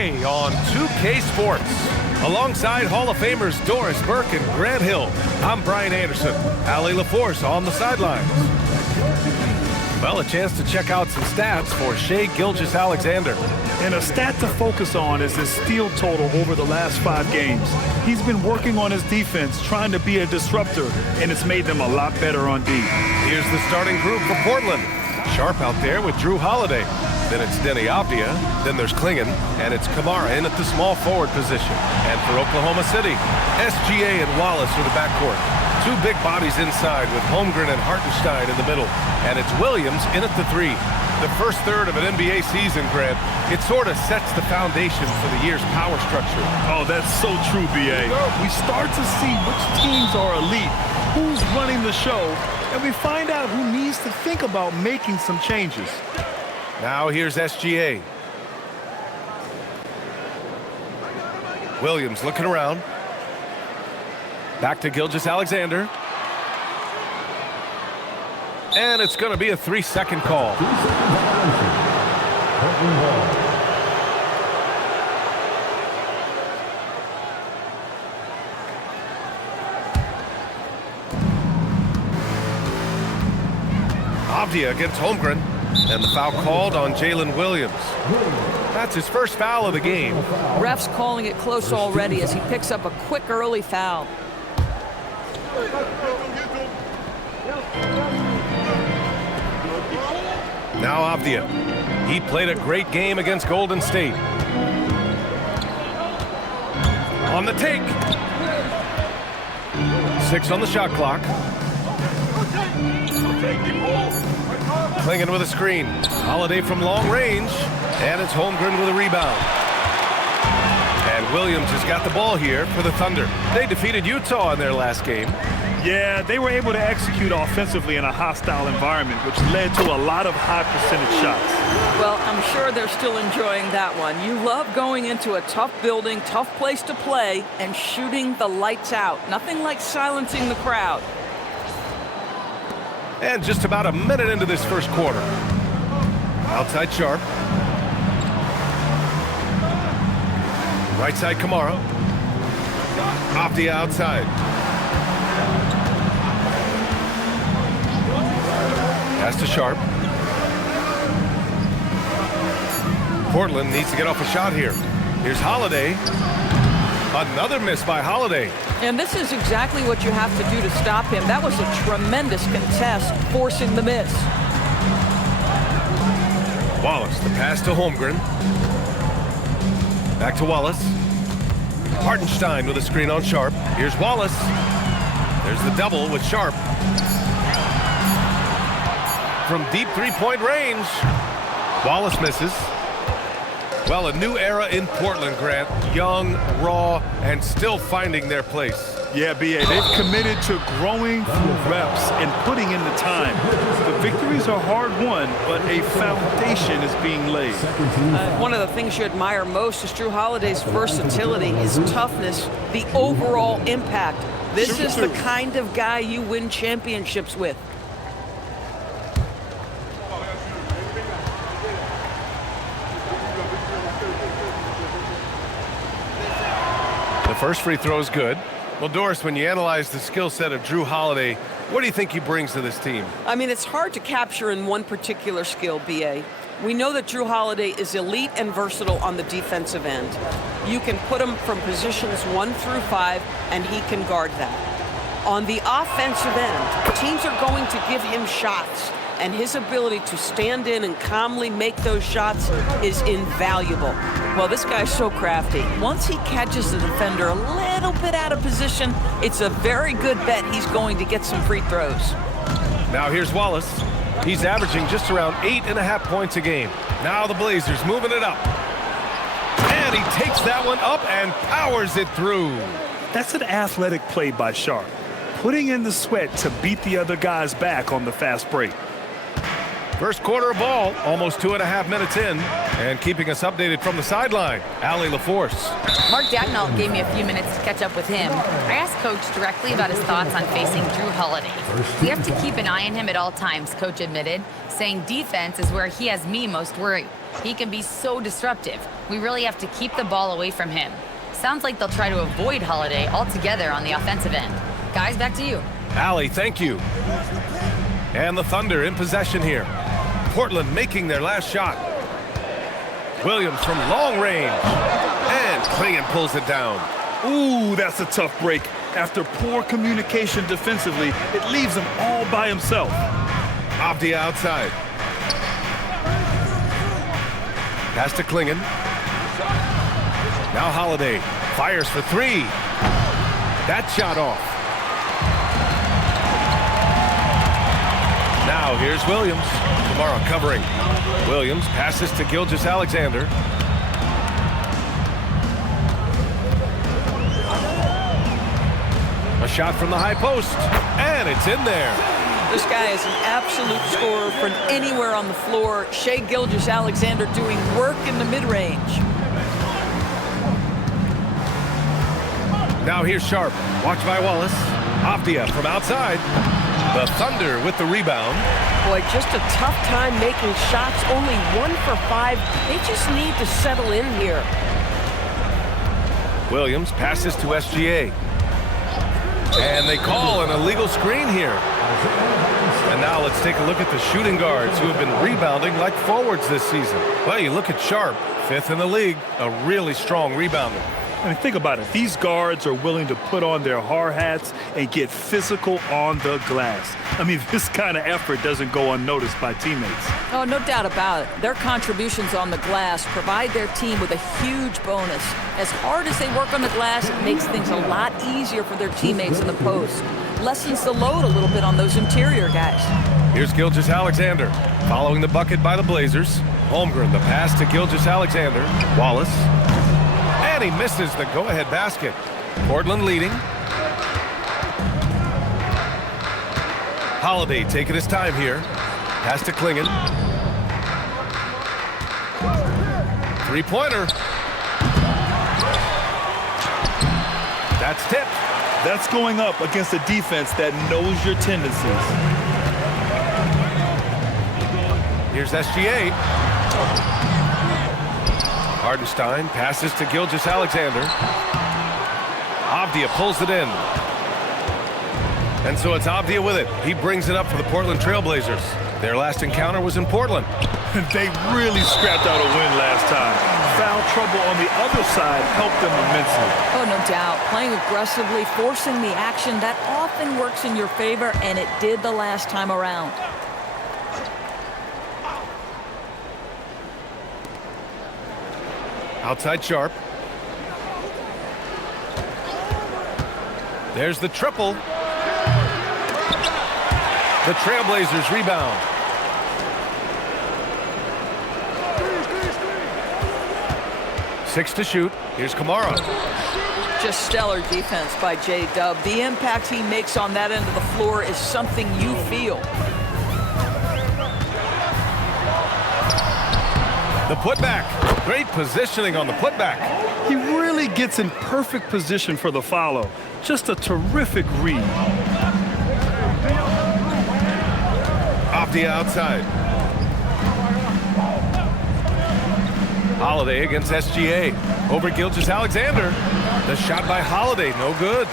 SGA on 2K Sports. Alongside Hall of Famers Doris Burke and Grant Hill, I'm Brian Anderson. Allie LaForce on the sidelines. Well, a chance to check out some stats for Shai Gilgeous-Alexander. And a stat to focus on is his steal total over the last 5 games. He's been working on his defense, trying to be a disruptor, and it's made them a lot better on D. Here's the starting group for Portland. Sharp out there with Jrue Holiday. Then it's Deni Avdija. Then there's Clingan. And it's Kamara in at the small forward position. And for Oklahoma City, SGA and Wallace are the backcourt. 2 big bodies inside with Holmgren and Hartenstein in the middle. And it's Williams in at the 3. The first third of an NBA season, Grant, it sort of sets the foundation for the year's power structure. Oh, that's so true, B.A. We start to see which teams are elite, who's running the show, and we find out who needs to think about making some changes. Now here's SGA. Williams looking around. Back to Gilgeous-Alexander. And it's going to be a 3-second call. Avdija against Holmgren. And the foul called on Jalen Williams. That's his first foul of the game. Ref's calling it close already as he picks up a quick early foul. Now Avdija. He played a great game against Golden State. On the take. 6 on the shot clock. Clingan with a screen. Holiday from long range. And it's Holmgren with a rebound. And Williams has got the ball here for the Thunder. They defeated Utah in their last game. Yeah, they were able to execute offensively in a hostile environment, which led to a lot of high percentage shots. Well, I'm sure they're still enjoying that one. You love going into a tough building, tough place to play, and shooting the lights out. Nothing like silencing the crowd. And just about a minute into this first quarter. Outside Sharp. Right side Kamara. Avdija outside. Pass to Sharp. Portland needs to get off a shot here. Here's Holiday. Another miss by Holiday. And this is exactly what you have to do to stop him. That was a tremendous contest, forcing the miss. Wallace, the pass to Holmgren. Back to Wallace. Hartenstein with a screen on Sharp. Here's Wallace. There's the double with Sharp. From deep 3-point range. Wallace misses. Well, a new era in Portland, Grant. Young, raw, and still finding their place. Yeah, B.A., they've committed to growing through reps and putting in the time. The victories are hard-won, but a foundation is being laid. One of the things you admire most is Jrue Holiday's versatility, his toughness, the overall impact. This is the kind of guy you win championships with. The first free throw is good. Well, Doris, when you analyze the skill set of Jrue Holiday, what do you think he brings to this team? I mean, it's hard to capture in one particular skill, B.A. We know that Jrue Holiday is elite and versatile on the defensive end. You can put him from positions 1 through 5, and he can guard that. On the offensive end, teams are going to give him shots, and his ability to stand in and calmly make those shots is invaluable. Well, this guy's so crafty. Once he catches the defender a little bit out of position, it's a very good bet he's going to get some free throws. Now here's Wallace. He's averaging just around 8.5 points a game. Now the Blazers moving it up. And he takes that one up and powers it through. That's an athletic play by Sharp, putting in the sweat to beat the other guys back on the fast break. First quarter of ball, almost 2.5 minutes in, and keeping us updated from the sideline, Allie LaForce. Mark Dagnall gave me a few minutes to catch up with him. I asked Coach directly about his thoughts on facing Jrue Holiday. We have to keep an eye on him at all times, Coach admitted, saying defense is where he has me most worried. He can be so disruptive. We really have to keep the ball away from him. Sounds like they'll try to avoid Holiday altogether on the offensive end. Guys, back to you. Allie, thank you. And the Thunder in possession here. Portland making their last shot. Williams from long range. And Clingan pulls it down. Ooh, that's a tough break. After poor communication defensively, it leaves him all by himself. Avdija outside. Pass to Clingan. Now Holiday fires for three. That shot off. Now here's Williams. Kamara covering. Williams passes to Gilgeous-Alexander. A shot from the high post, and it's in there. This guy is an absolute scorer from anywhere on the floor. Shai Gilgeous-Alexander doing work in the mid-range. Now here's Sharp. Watch by Wallace. Avdija from outside. The Thunder with the rebound. Boy, just a tough time making shots. Only 1 for 5. They just need to settle in here. Williams passes to SGA. And they call an illegal screen here. And now let's take a look at the shooting guards who have been rebounding like forwards this season. Well, you look at Sharp, 5th in the league, a really strong rebounder. I mean, think about it. These guards are willing to put on their hard hats and get physical on the glass. I mean, this kind of effort doesn't go unnoticed by teammates. Oh, no doubt about it. Their contributions on the glass provide their team with a huge bonus. As hard as they work on the glass, it makes things a lot easier for their teammates in the post. Lessens the load a little bit on those interior guys. Here's Gilgeous-Alexander following the bucket by the Blazers. Holmgren, the pass to Gilgeous-Alexander. Wallace. And he misses the go-ahead basket. Portland leading. Holiday taking his time here. Pass to Clingan. Three-pointer. That's tipped. That's going up against a defense that knows your tendencies. Here's SGA. Hardenstein passes to Gilgeous-Alexander. Avdija pulls it in. And so it's Avdija with it. He brings it up for the Portland Trailblazers. Their last encounter was in Portland. They really scrapped out a win last time. Foul trouble on the other side helped them immensely. Oh, no doubt. Playing aggressively, forcing the action, that often works in your favor, and it did the last time around. Outside Sharp. There's the triple. The Trailblazers rebound. Six to shoot. Here's Kamara. Just stellar defense by J-Dub. The impact he makes on that end of the floor is something you feel. The putback. Great positioning on the putback. He really gets in perfect position for the follow. Just a terrific read. Avdija outside. Holiday against SGA. Over Gilgeous-Alexander. The shot by Holiday, no good.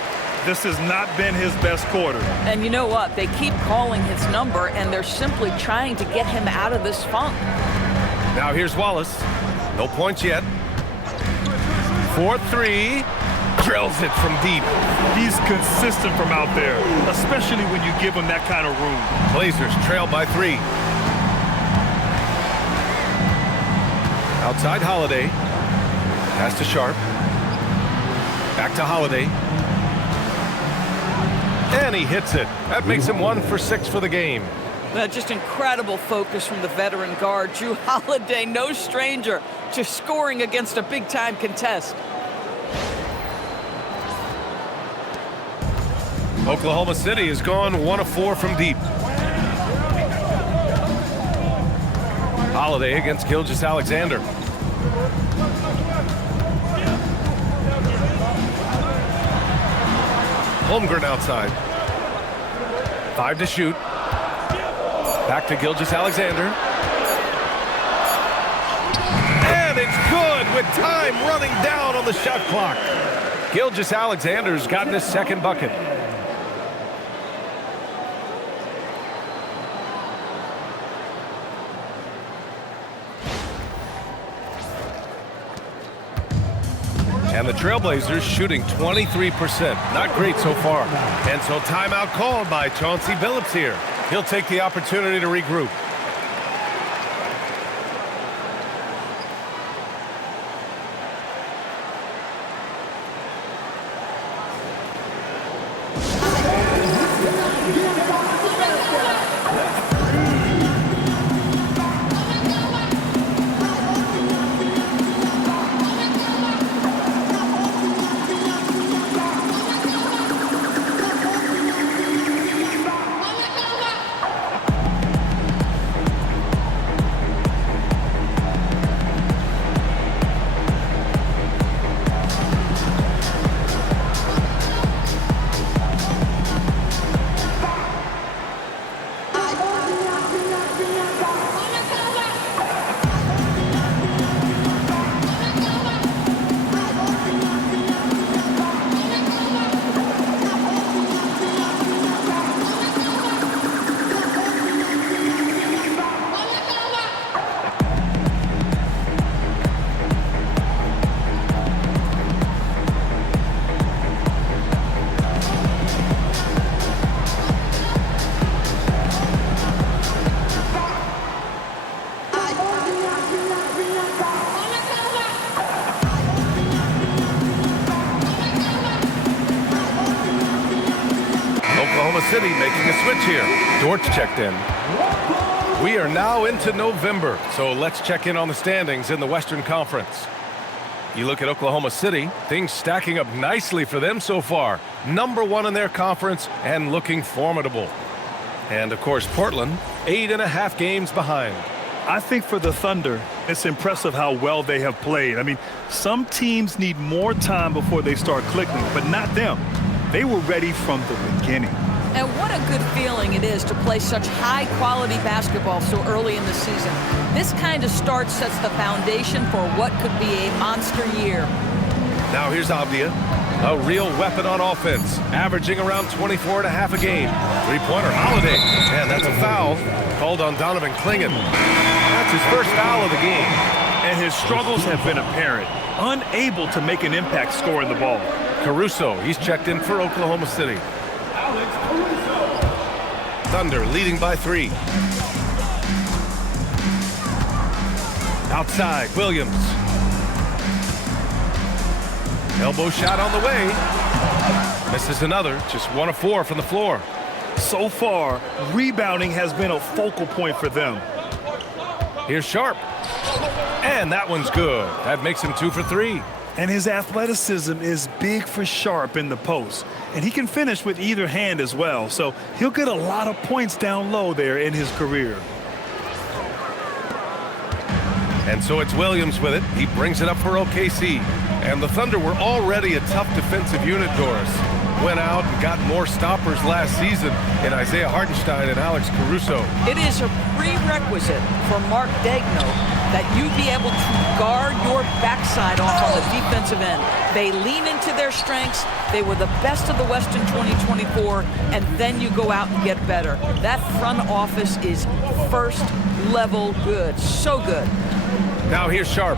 This has not been his best quarter. And you know what? They keep calling his number, and they're simply trying to get him out of this funk. Now here's Wallace. No points yet. 4-3. Drills it from deep. He's consistent from out there, especially when you give him that kind of room. Blazers trail by 3. Outside Holiday. Pass to Sharp. Back to Holiday. And he hits it. That makes him 1 for 6 for the game. Just incredible focus from the veteran guard. Jrue Holiday, no stranger to scoring against a big-time contest. Oklahoma City has gone 1 of 4 from deep. Holiday against Gilgeous-Alexander. Holmgren outside. 5 to shoot. Back to Gilgeous-Alexander. with time running down on the shot clock. Gilgeous-Alexander's gotten his second bucket. And the Trailblazers shooting 23%. Not great so far. And so timeout called by Chauncey Billups here. He'll take the opportunity to regroup. Oklahoma City making a switch here. Dortch checked in. We are now into November, so let's check in on the standings in the Western Conference. You look at Oklahoma City, things stacking up nicely for them so far. #1 in their conference and looking formidable. And of course, Portland, 8.5 games behind. I think for the Thunder, it's impressive how well they have played. I mean, some teams need more time before they start clicking, but not them. They were ready from the beginning. And what a good feeling it is to play such high-quality basketball so early in the season. This kind of start sets the foundation for what could be a monster year. Now here's Avdija, a real weapon on offense, averaging around 24.5 a game. Three-pointer Holiday, and that's a foul called on Donovan Clingan. That's his first foul of the game. And his struggles have been apparent, unable to make an impact scoring the ball. Caruso, he's checked in for Oklahoma City. Thunder leading by 3. Outside, Williams. Elbow shot on the way. Misses another, just 1 of 4 from the floor. So far, rebounding has been a focal point for them. Here's Sharp. And that one's good. That makes him 2 for 3. And his athleticism is big for Sharp in the post. And he can finish with either hand as well. So he'll get a lot of points down low there in his career. And so it's Williams with it. He brings it up for OKC. And the Thunder were already a tough defensive unit, Doris. Went out and got more stoppers last season in Isaiah Hartenstein and Alex Caruso. It is a prerequisite for Mark Daigneault that you be able to guard your backside off on the defensive end. They lean into their strengths. They were the best of the West in 2024, and then you go out and get better. That front office is first level good. So good. Now here's Sharp.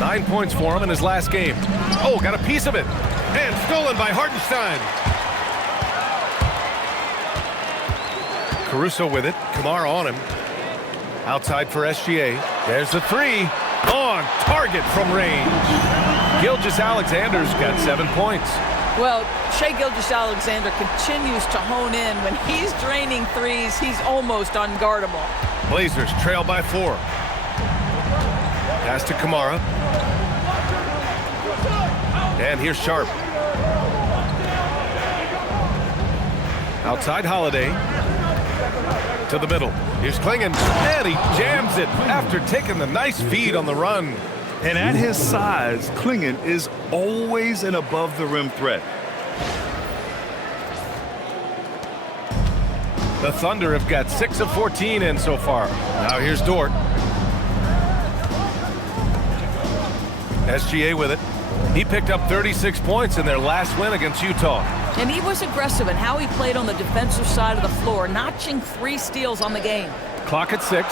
9 points for him in his last game. Oh, got a piece of it. And stolen by Hartenstein. Caruso with it. Kamara on him. Outside for SGA. There's the 3. On target from range. Gilgeous-Alexander's got 7 points. Well, Shai Gilgeous-Alexander continues to hone in. When he's draining threes, he's almost unguardable. Blazers trail by 4. Pass to Kamara. And here's Sharp. Outside Holiday. To the middle. Here's Clingan. And he jams it after taking the nice feed on the run. And at his size, Clingan is always an above-the-rim threat. The Thunder have got 6 of 14 in so far. Now here's Dort. SGA with it. He picked up 36 points in their last win against Utah. And he was aggressive in how he played on the defensive side of the floor, notching 3 steals on the game. Clock at 6.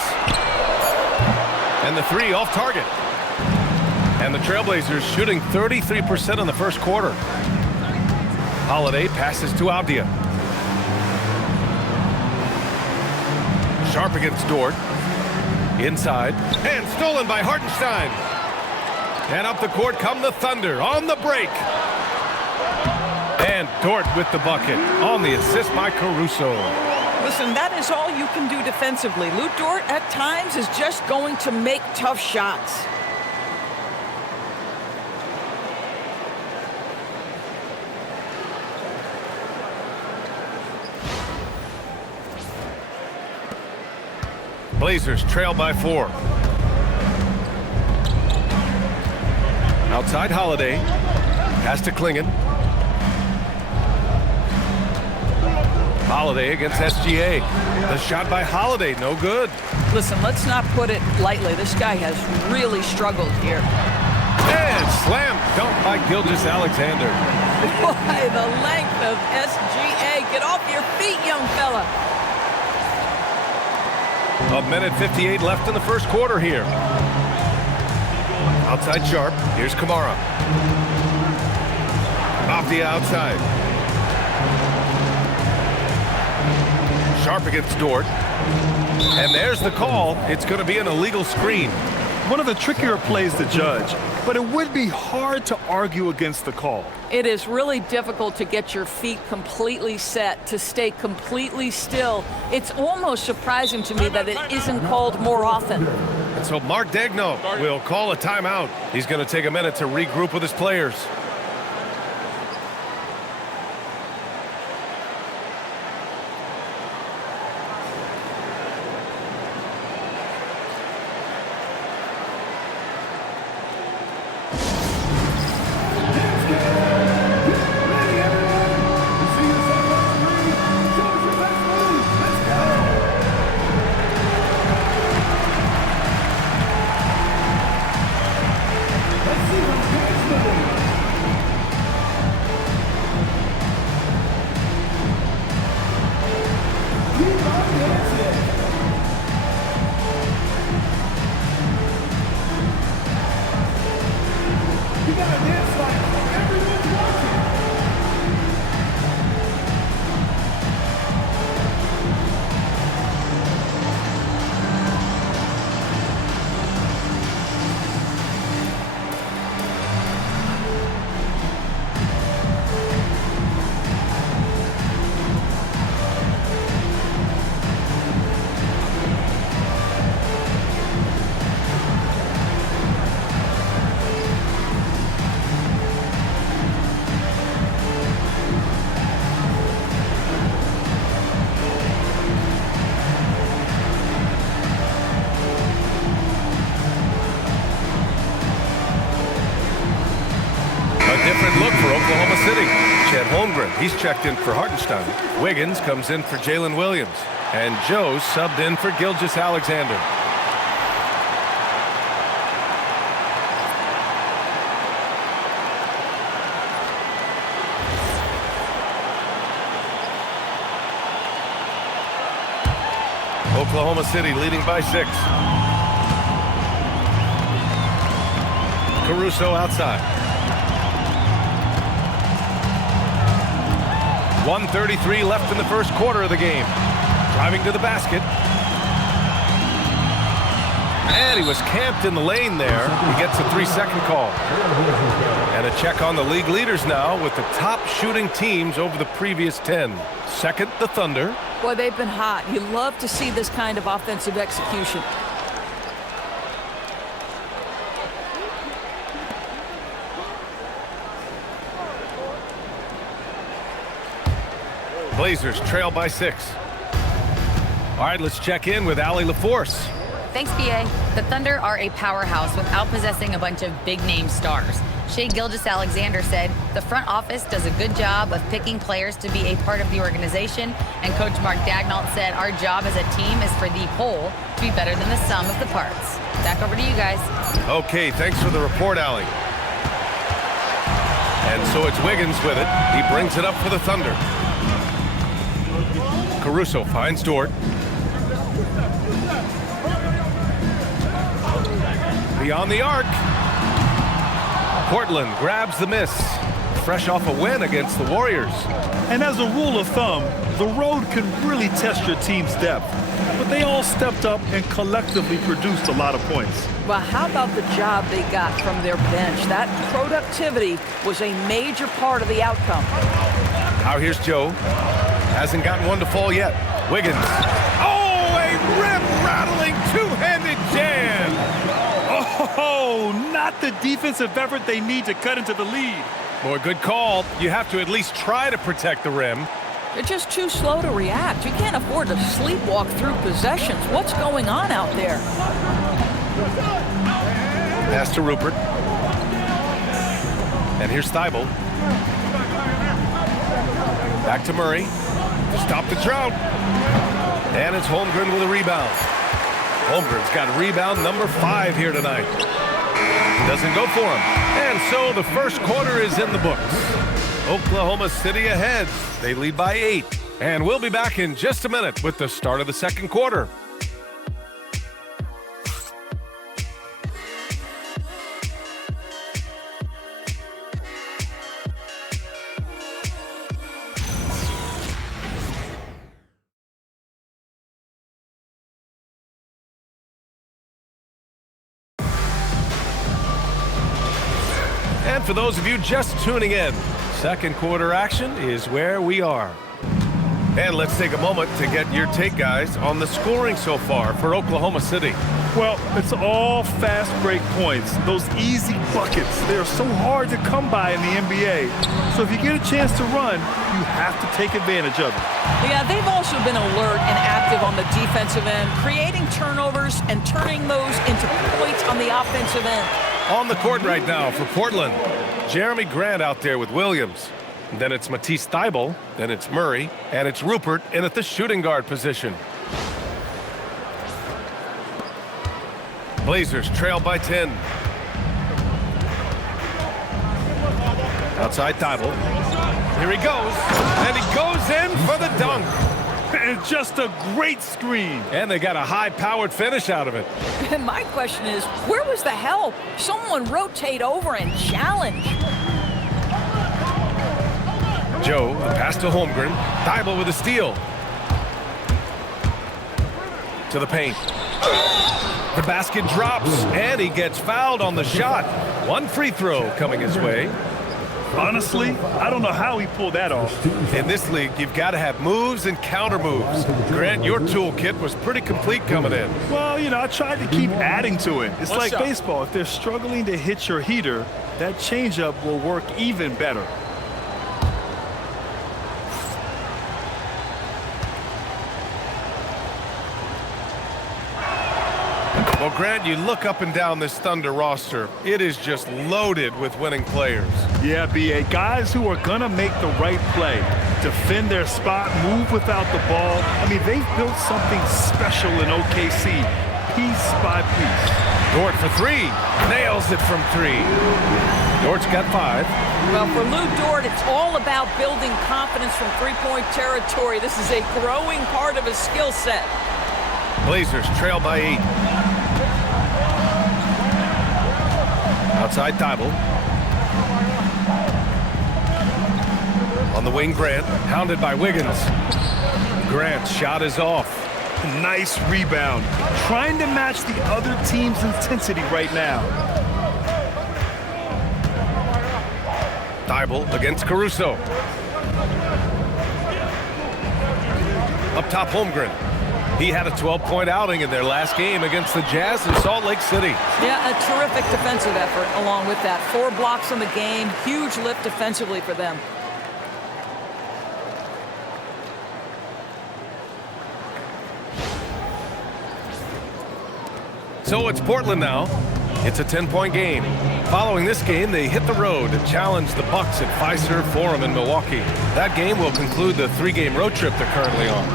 And the 3 off target. And the Trailblazers shooting 33% in the first quarter. Holiday passes to Avdija. Sharp against Dort. Inside. And stolen by Hartenstein. And up the court come the Thunder on the break. And Dort with the bucket on the assist by Caruso. Listen, that is all you can do defensively. Lou Dort at times is just going to make tough shots. Blazers trail by 4. Outside Holiday. Pass to Clingan. Holiday against SGA. The shot by Holiday, no good. Listen, let's not put it lightly. This guy has really struggled here. And slam dunk by Gilgeous-Alexander. Boy, the length of SGA. Get off your feet, young fella. 1:58 left in the first quarter here. Outside Sharp. Here's Kamara. Avdija outside. Sharp against Dort. And there's the call. It's going to be an illegal screen. One of the trickier plays to judge, but it would be hard to argue against the call. It is really difficult to get your feet completely set, to stay completely still. It's almost surprising to me that it isn't called more often. And so Mark Daigneault will call a timeout. He's going to take a minute to regroup with his players. Different look for Oklahoma City. Chet Holmgren, he's checked in for Hartenstein. Wiggins comes in for Jalen Williams. And Joe subbed in for Gilgeous-Alexander. Oklahoma City leading by 6. Caruso outside. 1:33 left in the first quarter of the game. Driving to the basket. And he was camped in the lane there. He gets a 3-second call. And a check on the league leaders now with the top shooting teams over the previous 10. Second, the Thunder. Boy, they've been hot. You love to see this kind of offensive execution. Blazers trail by 6. All right, let's check in with Allie LaForce. Thanks, BA. The Thunder are a powerhouse without possessing a bunch of big-name stars. Shai Gilgeous-Alexander said, the front office does a good job of picking players to be a part of the organization, and Coach Mark Daigneault said, our job as a team is for the whole to be better than the sum of the parts. Back over to you guys. Okay, thanks for the report, Allie. And so it's Wiggins with it. He brings it up for the Thunder. Caruso finds Dort. Beyond the arc. Portland grabs the miss. Fresh off a win against the Warriors. And as a rule of thumb, the road can really test your team's depth. But they all stepped up and collectively produced a lot of points. Well, how about the job they got from their bench? That productivity was a major part of the outcome. Now here's Joe. Hasn't gotten one to fall yet. Wiggins. Oh, a rim-rattling two-handed jam. Oh, not the defensive effort they need to cut into the lead. Boy, good call. You have to at least try to protect the rim. They're just too slow to react. You can't afford to sleepwalk through possessions. What's going on out there? Pass to Rupert. And here's Thibault. Back to Murray. Stop the drought. And it's Holmgren with a rebound. Holmgren's got rebound number 5 here tonight. Doesn't go for him. And so the first quarter is in the books. Oklahoma City ahead. They lead by 8. And we'll be back in just a minute with the start of the second quarter. And for those of you just tuning in, second quarter action is where we are. And let's take a moment to get your take, guys, on the scoring so far for Oklahoma City. Well, it's all fast break points. Those easy buckets, they're so hard to come by in the NBA. So if you get a chance to run, you have to take advantage of it. Yeah, they've also been alert and active on the defensive end, creating turnovers and turning those into points on the offensive end. On the court right now for Portland, Jeremy Grant out there with Williams. Then it's Matisse Thybulle, then it's Murray, and it's Rupert in at the shooting guard position. Blazers trail by 10. Outside Thybulle. Here he goes, and he goes in for the dunk. It's just a great screen. And they got a high-powered finish out of it. And my question is, where was the help? Someone rotate over and challenge. Joe, the pass to Holmgren. Thybulle with a steal. To the paint. The basket drops, and he gets fouled on the shot. One free throw coming his way. Honestly, I don't know how he pulled that off. In this league, you've got to have moves and counter moves. Grant, your toolkit was pretty complete coming in. Well, you know, I tried to keep adding to it. It's like baseball. If they're struggling to hit your heater, that changeup will work even better. Well, Grant, you look up and down this Thunder roster. It is just loaded with winning players. Yeah, B.A. Guys who are going to make the right play, defend their spot, move without the ball. I mean, they've built something special in OKC, piece by piece. Dort for 3. Nails it from 3. Dort's got 5. Well, for Lou Dort, it's all about building confidence from three-point territory. This is a growing part of his skill set. Blazers trail by 8. Outside Thybulle. On the wing, Grant, hounded by Wiggins. Grant's shot is off. Nice rebound. Trying to match the other team's intensity right now. Thybulle against Caruso. Up top, Holmgren. He had a 12-point outing in their last game against the Jazz in Salt Lake City. Yeah, a terrific defensive effort along with that. 4 blocks in the game, huge lift defensively for them. So it's Portland now. It's a 10-point game. Following this game, they hit the road to challenge the Bucks at Fiserv Forum in Milwaukee. That game will conclude the 3-game road trip they're currently on.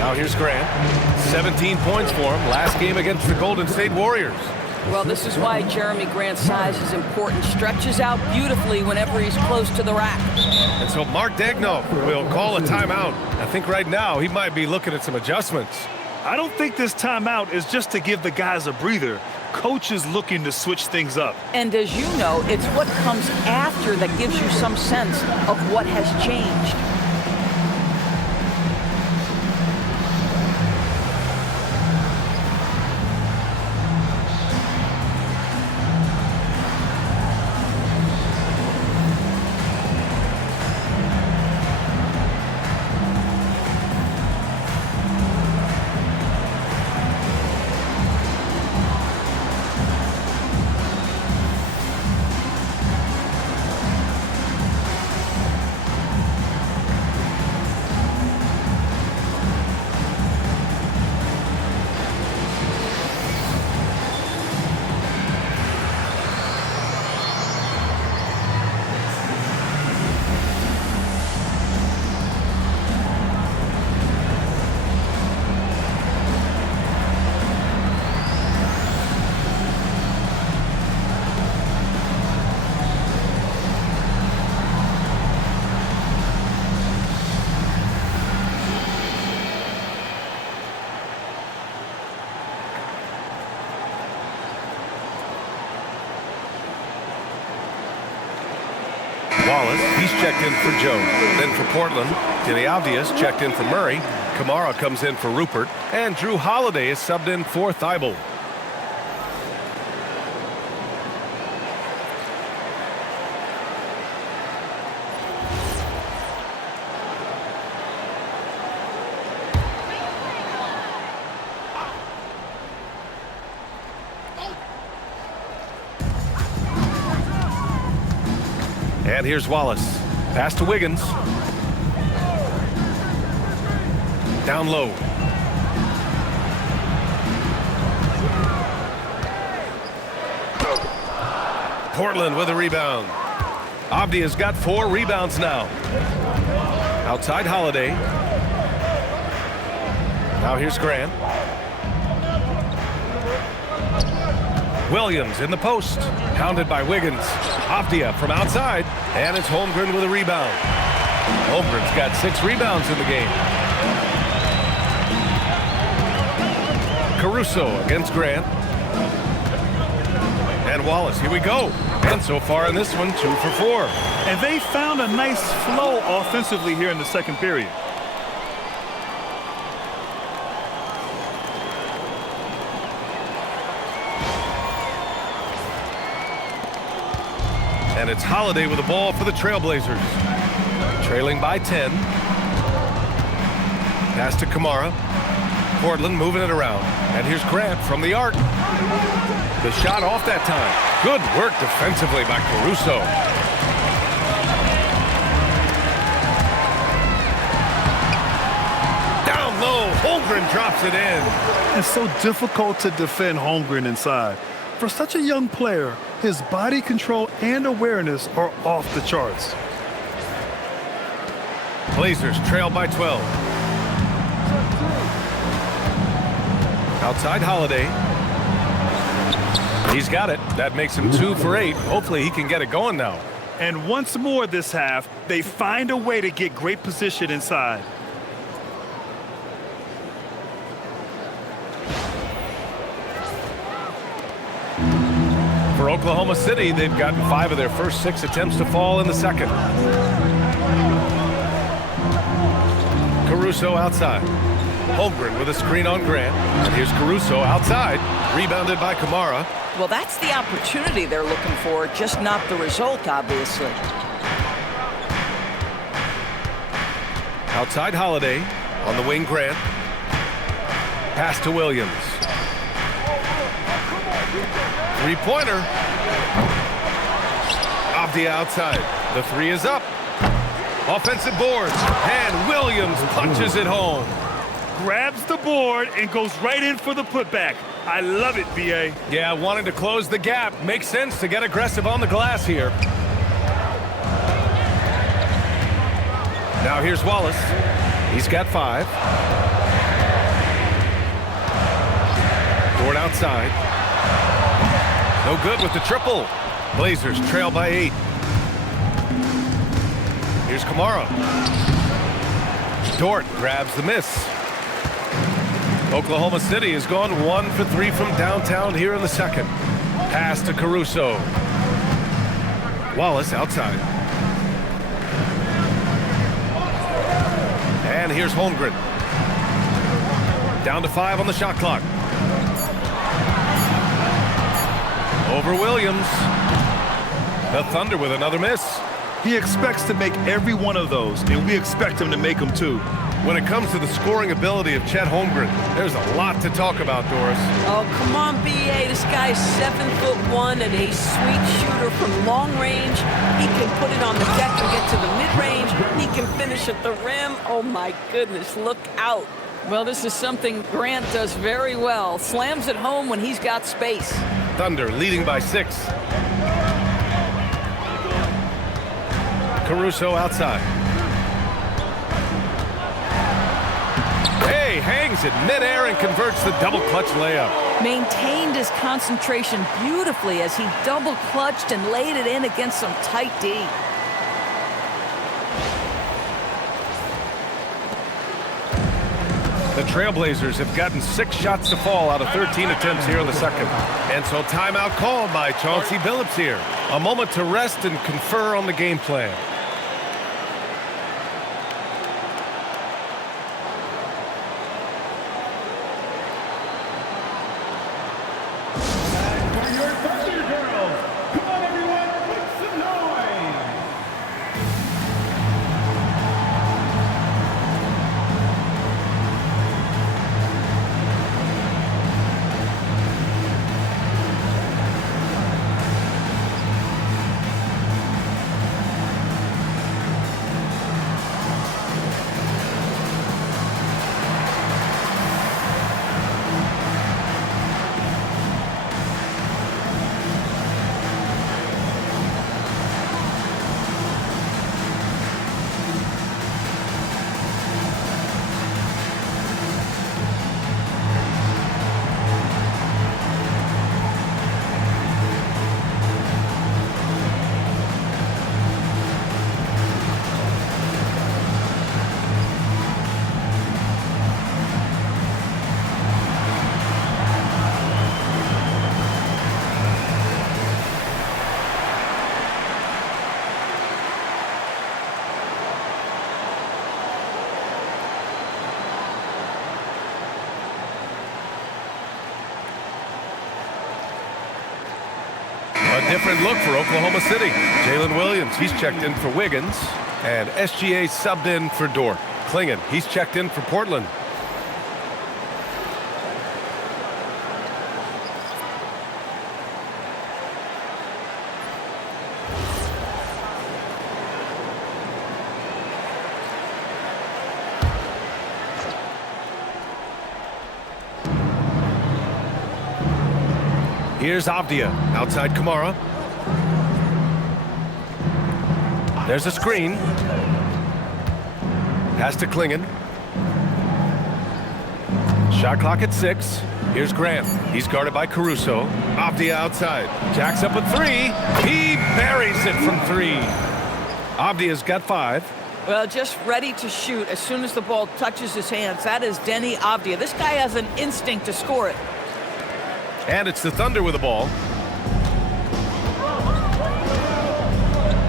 Now here's Grant. 17 points for him last game against the Golden State Warriors. Well, this is why Jeremy Grant's size is important. Stretches out beautifully whenever he's close to the rack. And so Mark Daigneault will call a timeout. I think right now he might be looking at some adjustments. I don't think this timeout is just to give the guys a breather. Coach is looking to switch things up. And as you know, it's what comes after that gives you some sense of what has changed. Wallace, he's checked in for Joe. Then for Portland, Deni Avdija's checked in for Murray. Kamara comes in for Rupert. And Drew Holiday is subbed in for Thibault. And here's Wallace. Pass to Wiggins. Down low. Portland with a rebound. Avdija's got 4 rebounds now. Outside Holiday. Now here's Grant. Williams in the post. Pounded by Wiggins. Avdija from outside. And it's Holmgren with a rebound. Holmgren's got 6 rebounds in the game. Caruso against Grant. And Wallace, here we go. And so far in this one, 2 for 4. And they found a nice flow offensively here in the second period. And it's Holiday with the ball for the Trailblazers. Trailing by 10. Pass to Kamara. Portland moving it around. And here's Grant from the arc. The shot off that time. Good work defensively by Caruso. Down low, Holmgren drops it in. It's so difficult to defend Holmgren inside. For such a young player, his body control and awareness are off the charts. Blazers trail by 12. Outside Holiday. He's got it. That makes him 2 for 8. Hopefully he can get it going now. And once more this half, they find a way to get great position inside. For Oklahoma City, they've gotten 5 of their first 6 attempts to fall in the second. Caruso outside. Holmgren with a screen on Grant. And here's Caruso outside. Rebounded by Kamara. Well, that's the opportunity they're looking for, just not the result, obviously. Outside Holiday. On the wing, Grant. Pass to Williams. Three-pointer. Avdija outside. The 3 is up. Offensive boards. And Williams punches it home. Grabs the board and goes right in for the putback. I love it, B.A. Yeah, wanting to close the gap. Makes sense to get aggressive on the glass here. Now here's Wallace. He's got 5. Dort outside. No good with the triple. Blazers trail by 8. Here's Kamara. Dort grabs the miss. Oklahoma City has gone 1 for 3 from downtown here in the second. Pass to Caruso. Wallace outside. And here's Holmgren. Down to 5 on the shot clock. Over Williams. The Thunder with another miss. He expects to make every one of those, and we expect him to make them too. When it comes to the scoring ability of Chet Holmgren, there's a lot to talk about, Doris. Oh, come on, B.A. This guy's 7'1" and a sweet shooter from long range. He can put it on the deck and get to the mid-range. He can finish at the rim. Oh, my goodness, look out. Well, this is something Grant does very well. Slams it home when he's got space. Thunder leading by 6. Caruso outside. Hey, hangs it midair and converts the double clutch layup. Maintained his concentration beautifully as he double clutched and laid it in against some tight D. The Trailblazers have gotten 6 shots to fall out of 13 attempts here in the second. And so timeout called by Chauncey Billups here. A moment to rest and confer on the game plan. A different look for Oklahoma City. Jalen Williams, he's checked in for Wiggins. And SGA subbed in for Dort. Clingan, he's checked in for Portland. Here's Avdija, outside Kamara. There's a screen. Pass to Clingan. Shot clock at 6. Here's Grant. He's guarded by Caruso. Avdija outside. Jacks up with 3. He buries it from 3. Avdija's got 5. Well, just ready to shoot as soon as the ball touches his hands. That is Deni Avdija. This guy has an instinct to score it. And it's the Thunder with the ball.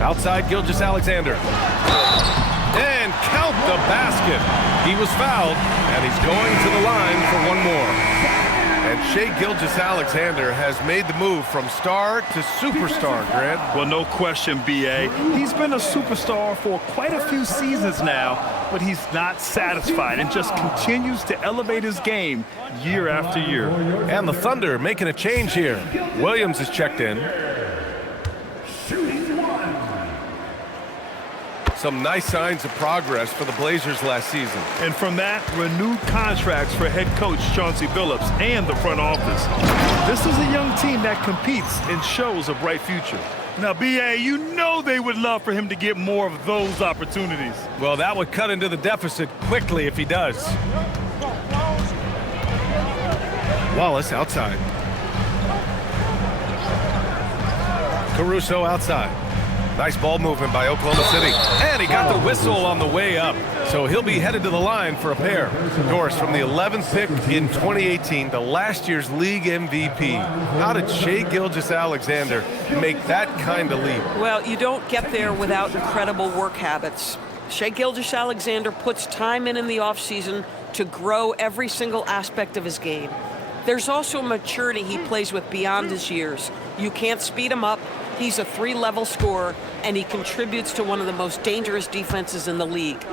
Outside Gilgeous-Alexander. And count the basket. He was fouled, and he's going to the line for one more. And Shai Gilgeous-Alexander has made the move from star to superstar, Grant. Well, no question, B.A. He's been a superstar for quite a few seasons now, but he's not satisfied and just continues to elevate his game year after year. And the Thunder making a change here. Williams is checked in. Some nice signs of progress for the Blazers last season. And from that, renewed contracts for head coach Chauncey Billups and the front office. This is a young team that competes and shows a bright future. Now, B.A., you know they would love for him to get more of those opportunities. Well, that would cut into the deficit quickly if he does. Wallace outside. Caruso outside. Nice ball movement by Oklahoma City. And he got the whistle on the way up. So he'll be headed to the line for a pair. Doris, from the 11th pick in 2018 to last year's league MVP, how did Shai Gilgeous-Alexander make that kind of leap? Well, you don't get there without incredible work habits. Shai Gilgeous-Alexander puts time in the offseason to grow every single aspect of his game. There's also maturity he plays with beyond his years. You can't speed him up. He's a 3-level scorer, and he contributes to one of the most dangerous defenses in the league.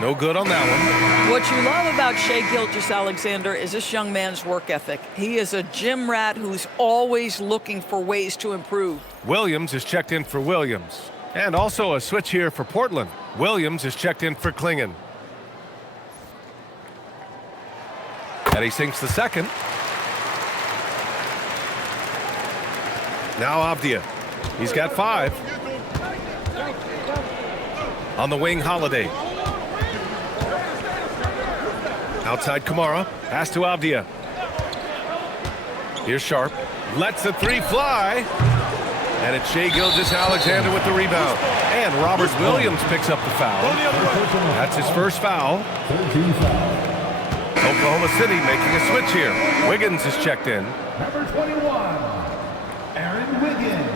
No good on that one. What you love about Shai Gilgeous-Alexander is this young man's work ethic. He is a gym rat who's always looking for ways to improve. Williams is checked in for Williams. And also a switch here for Portland. Williams is checked in for Clingan. And he sinks the second. Now Avdija. He's got 5. On the wing, Holiday. Outside Kamara. Pass to Avdija. Here's Sharp. Lets the 3 fly. And it's Shai Gilgeous-Alexander with the rebound. And Robert Williams picks up the foul. That's his first foul. Oklahoma City making a switch here. Wiggins is checked in. Number 21, Aaron Wiggins.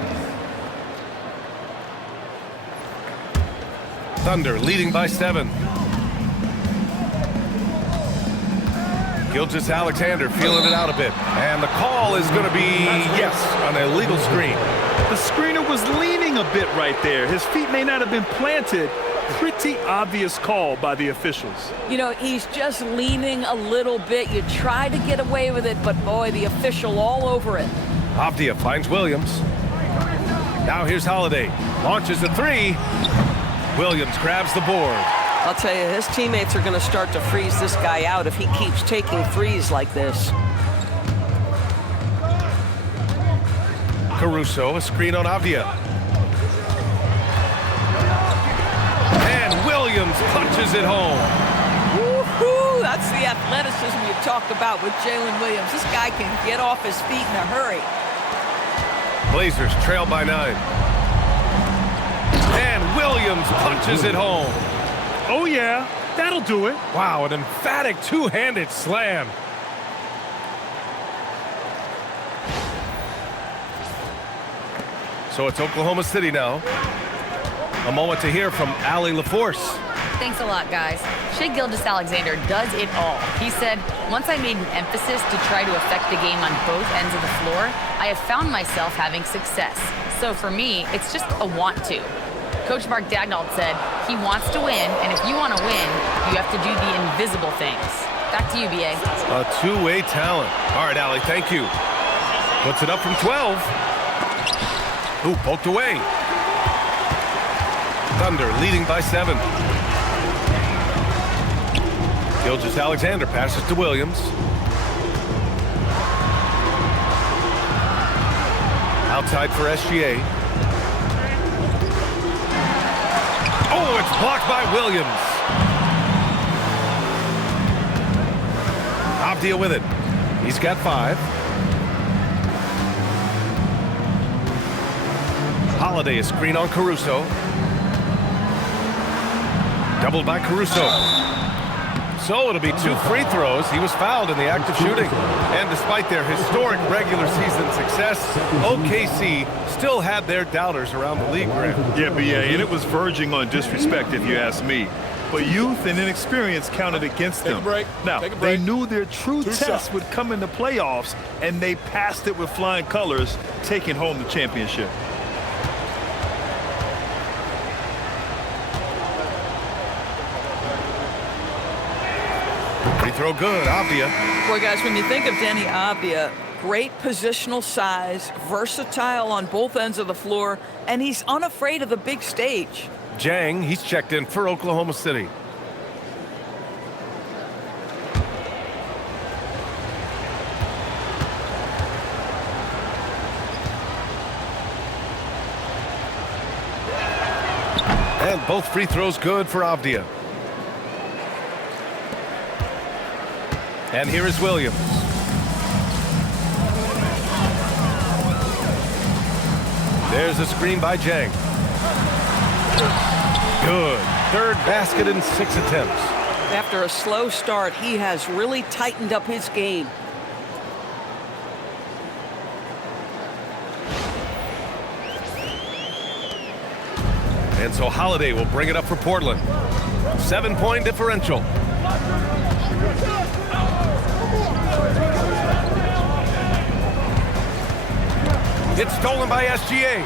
Thunder leading by 7. Gilgeous-Alexander feeling it out a bit. And the call is going to be, yes, an illegal screen. The screener was leaning a bit right there. His feet may not have been planted. Pretty obvious call by the officials. You know, he's just leaning a little bit. You try to get away with it, but boy, the official all over it. Avdija finds Williams. Now here's Holiday. Launches the 3. Williams grabs the board. I'll tell you, his teammates are going to start to freeze this guy out if he keeps taking threes like this. Caruso, a screen on Avdija. And Williams punches it home. Woo-hoo! That's the athleticism you talked about with Jalen Williams. This guy can get off his feet in a hurry. Blazers trail by 9. And Williams punches it home. Oh, yeah, that'll do it. Wow, an emphatic two-handed slam. So it's Oklahoma City now. A moment to hear from Allie LaForce. Thanks a lot, guys. Shai Gilgeous-Alexander does it all. He said, once I made an emphasis to try to affect the game on both ends of the floor, I have found myself having success. So for me, it's just a want to. Coach Mark Daigneault said he wants to win, and if you want to win, you have to do the invisible things. Back to you, B.A. A two-way talent. All right, Allie, thank you. Puts it up from 12. Ooh, poked away. Thunder leading by 7. Gilgeous-Alexander passes to Williams. Outside for SGA. Oh, it's blocked by Williams. Avdija with it. He's got 5. Holiday, a screen on Caruso. Doubled by Caruso. So it'll be 2 free throws. He was fouled in the act of shooting. And despite their historic regular season success, OKC still had their doubters around the league, Graham. Yeah, B.A., and it was verging on disrespect, if you ask me. But youth and inexperience counted against them. Now, they knew their true test would come in the playoffs, and they passed it with flying colors, taking home the championship. Free throw good, Avdija. Boy, guys, when you think of Deni Avdija, Great positional size, versatile on both ends of the floor, and he's unafraid of the big stage. Jang, he's checked in for Oklahoma City. And both free throws good for Avdija. And here is Williams. There's a screen by Jang. Good. Third basket in 6 attempts. After a slow start, he has really tightened up his game. And so Holiday will bring it up for Portland. 7-point differential. It's stolen by SGA.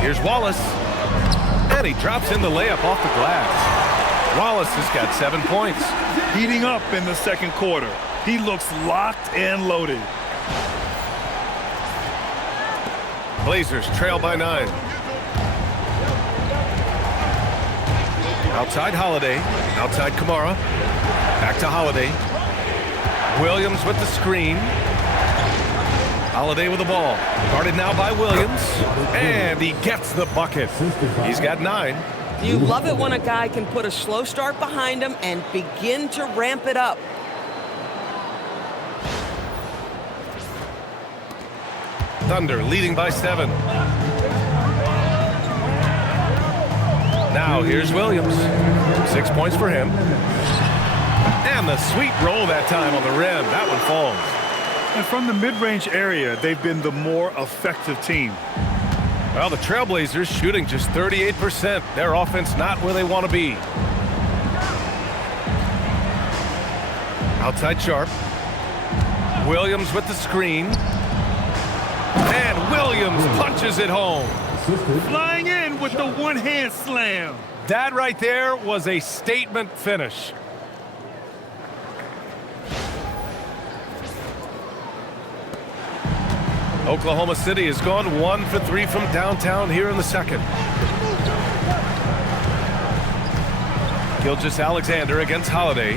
Here's Wallace. And he drops in the layup off the glass. Wallace has got 7 points. Heating up in the second quarter. He looks locked and loaded. Blazers trail by 9. Outside Holiday. Outside Kamara. Back to Holiday. Williams with the screen. Holiday with the ball. Guarded now by Williams. And he gets the bucket. He's got 9. You love it when a guy can put a slow start behind him and begin to ramp it up. Thunder leading by 7. Now here's Williams. 6 points for him. And the sweet roll that time on the rim. That one falls. And from the mid-range area, they've been the more effective team. Well, the Trailblazers shooting just 38%. Their offense not where they want to be. Outside Sharp. Williams with the screen. And Williams punches it home. Flying in with the one-hand slam. That right there was a statement finish. Oklahoma City has gone 1 for 3 from downtown here in the second. Gilgeous-Alexander against Holiday.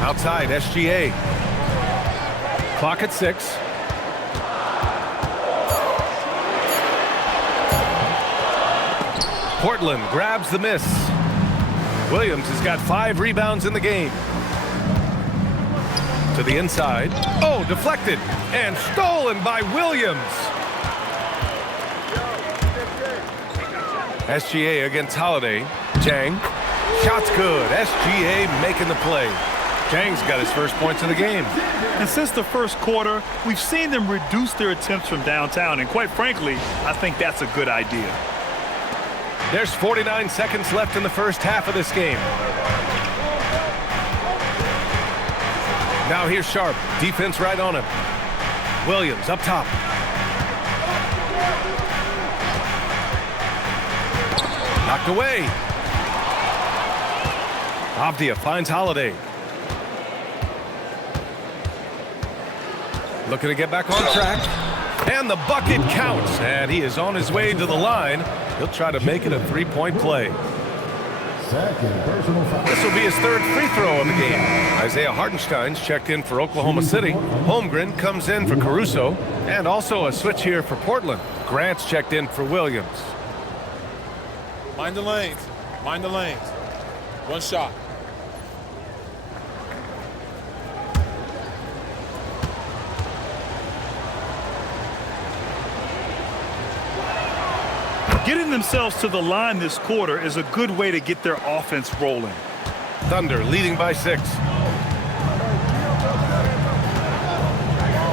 Outside, SGA. Clock at 6. Portland grabs the miss. Williams has got 5 rebounds in the game. To the inside. Oh, deflected and stolen by Williams. SGA against Holiday. Jang. Shot's good. SGA making the play. Jang's got his first points of the game. And since the first quarter, we've seen them reduce their attempts from downtown. And quite frankly, I think that's a good idea. There's 49 seconds left in the first half of this game. Now here's Sharp. Defense right on him. Williams up top. Knocked away. Avdija finds Holiday. Looking to get back on track. And the bucket counts. And he is on his way to the line. He'll try to make it a 3-point play. This will be his 3rd free throw of the game. Isaiah Hartenstein's checked in for Oklahoma City. Holmgren comes in for Caruso. And also a switch here for Portland. Grant's checked in for Williams. Mind the lanes. Mind the lanes. One shot. Getting themselves to the line this quarter is a good way to get their offense rolling. Thunder leading by 6.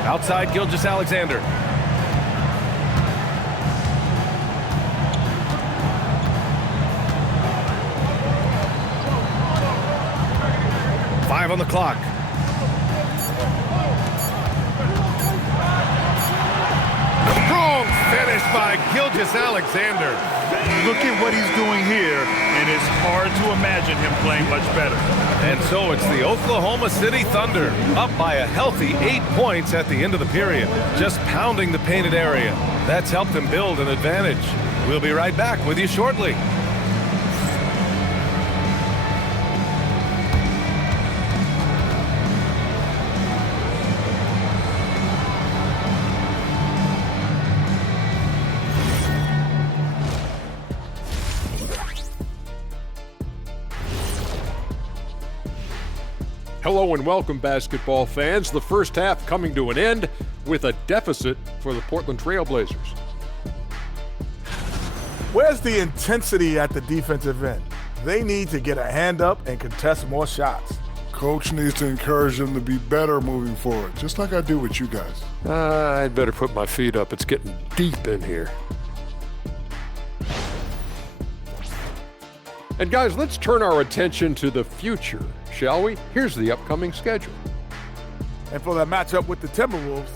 Outside Gilgeous-Alexander. Five on the clock. Strong finish by Gilgeous-Alexander. Look at what he's doing here, and it's hard to imagine him playing much better. And so it's the Oklahoma City Thunder, up by a healthy 8 points at the end of the period, just pounding the painted area. That's helped them build an advantage. We'll be right back with you shortly. Hello and welcome, basketball fans. The first half coming to an end with a deficit for the Portland Trail Blazers. Where's the intensity at the defensive end? They need to get a hand up and contest more shots. Coach needs to encourage them to be better moving forward, just like I do with you guys. I'd better put my feet up. It's getting deep in here. And guys, let's turn our attention to the future, shall we? Here's the upcoming schedule. And for that matchup with the Timberwolves,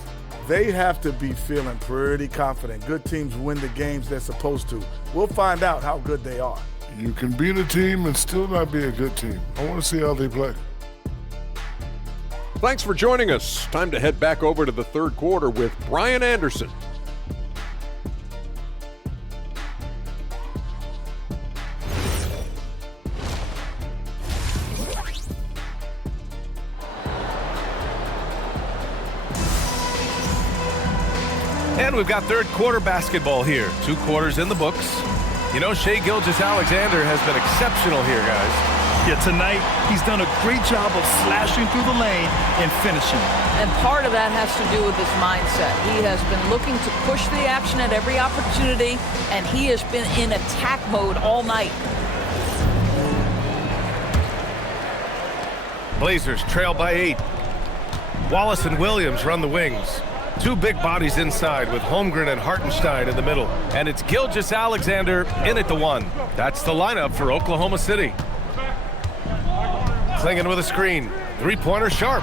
they have to be feeling pretty confident. Good teams win the games they're supposed to. We'll find out how good they are. You can beat a team and still not be a good team. I want to see how they play. Thanks for joining us. Time to head back over to the third quarter with Brian Anderson. And we've got third quarter basketball here. 2 quarters in the books. You know, Shai Gilgeous-Alexander has been exceptional here, guys. Yeah, tonight he's done a great job of slashing through the lane and finishing. And part of that has to do with his mindset. He has been looking to push the action at every opportunity, and he has been in attack mode all night. Blazers trail by 8. Wallace and Williams run the wings. 2 big bodies inside with Holmgren and Hartenstein in the middle. And it's Gilgeous-Alexander in at the 1. That's the lineup for Oklahoma City. Clingan with a screen. 3-pointer sharp.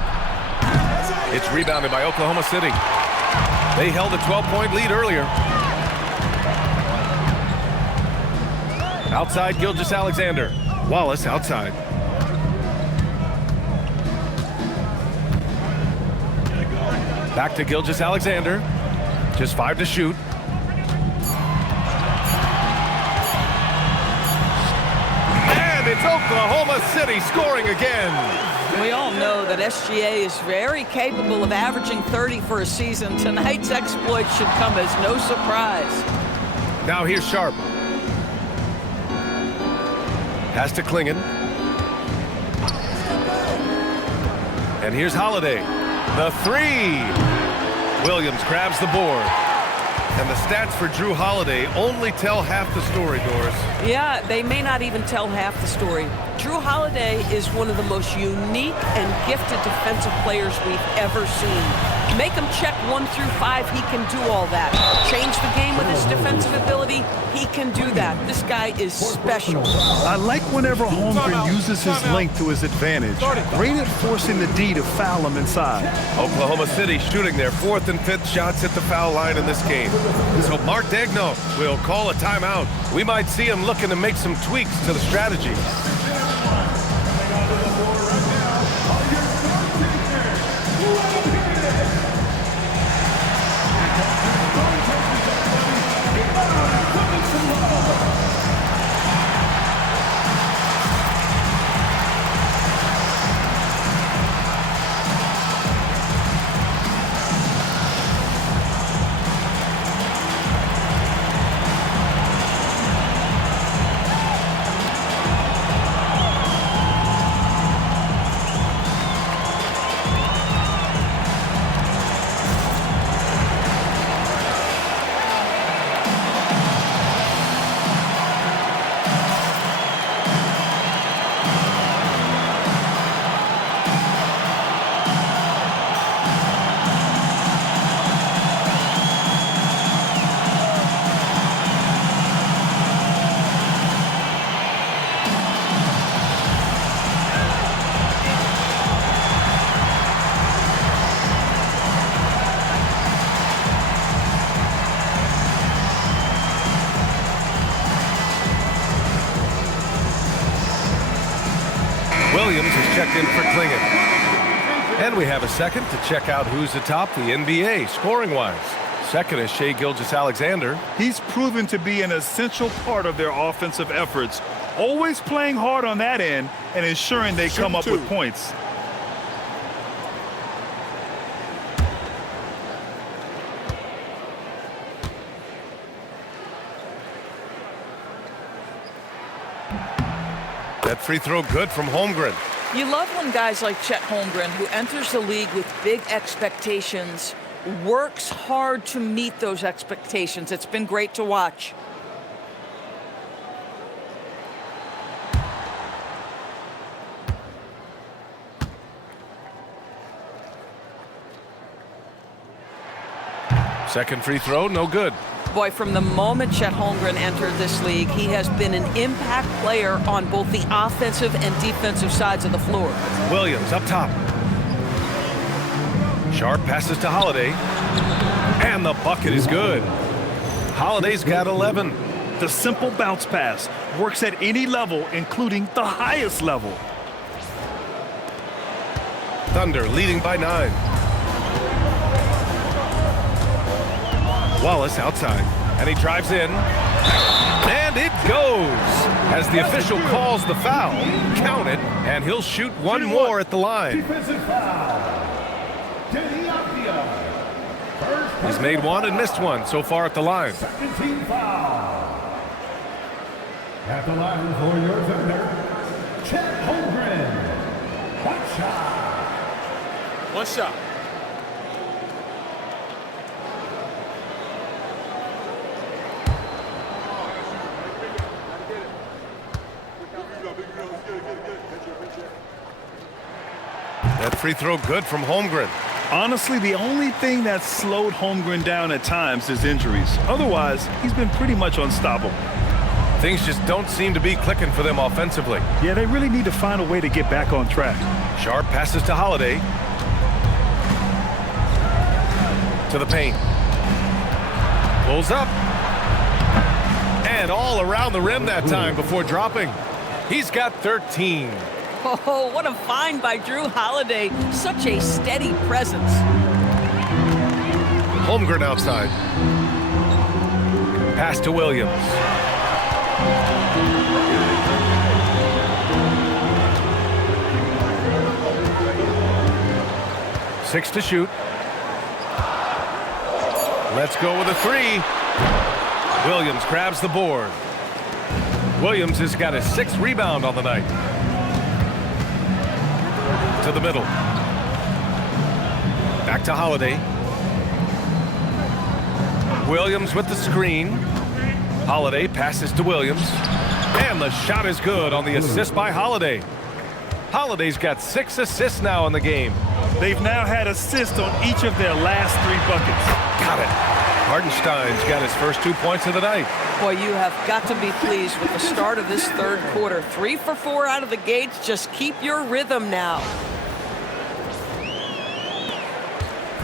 It's rebounded by Oklahoma City. They held a 12-point lead earlier. Outside Gilgeous-Alexander. Wallace outside. Back to Gilgeous-Alexander. Just 5 to shoot. And it's Oklahoma City scoring again. We all know that SGA is very capable of averaging 30 for a season. Tonight's exploit should come as no surprise. Now here's Sharp. Pass to Clingan. And here's Holiday. The 3. Williams grabs the board. And the stats for Jrue Holiday only tell half the story, Doris. Yeah, they may not even tell half the story. Jrue Holiday is one of the most unique and gifted defensive players we've ever seen. Make him check 1 through 5, he can do all that. Change the game with his defensive ability, he can do that. This guy is special. I like whenever Holmgren uses his length to his advantage. Great at forcing the D to foul him inside. Oklahoma City shooting their 4th and 5th shots at the foul line in this game. So Mark Daigneault will call a timeout. We might see him looking to make some tweaks to the strategy. checked in for Clingan. And we have a second to check out who's atop the NBA scoring-wise. Second is Shai Gilgeous-Alexander. He's proven to be an essential part of their offensive efforts, always playing hard on that end and ensuring they come up with points. That free throw good from Holmgren. You love when guys like Chet Holmgren, who enters the league with big expectations, works hard to meet those expectations. It's been great to watch. Second free throw, no good. Boy, from the moment Chet Holmgren entered this league, he has been an impact player on both the offensive and defensive sides of the floor. Williams up top. Sharp passes to Holiday. And the bucket is good. Holiday's got 11. The simple bounce pass works at any level, including the highest level. Thunder leading by 9. Wallace outside, and he drives in, and it goes. As the official calls the foul, count it, and he'll shoot one more at the line. Defensive foul. Deni Avdija. He's made one and missed one so far at the line. Second team foul. At the line for your defender, Chet Holmgren. One shot. One shot. That free throw good from Holmgren. Honestly, the only thing that slowed Holmgren down at times is injuries. Otherwise, he's been pretty much unstoppable. Things just don't seem to be clicking for them offensively. Yeah, they really need to find a way to get back on track. Sharp passes to Holiday. To the paint. Pulls up. And all around the rim that time before dropping. He's got 13. Oh, what a find by Drew Holiday. Such a steady presence. Holmgren outside. Pass to Williams. Six to shoot. Let's go with a three. Williams grabs the board. Williams has got a 6th rebound on the night. To the middle. Back to Holiday. Williams with the screen. Holiday passes to Williams. And the shot is good on the assist by Holiday. Holiday's got 6 assists now in the game. They've now had assists on each of their last 3 buckets. Got it. Hardenstein's got his first 2 points of the night. Boy, you have got to be pleased with the start of this third quarter. 3 for 4 out of the gates. Just keep your rhythm now.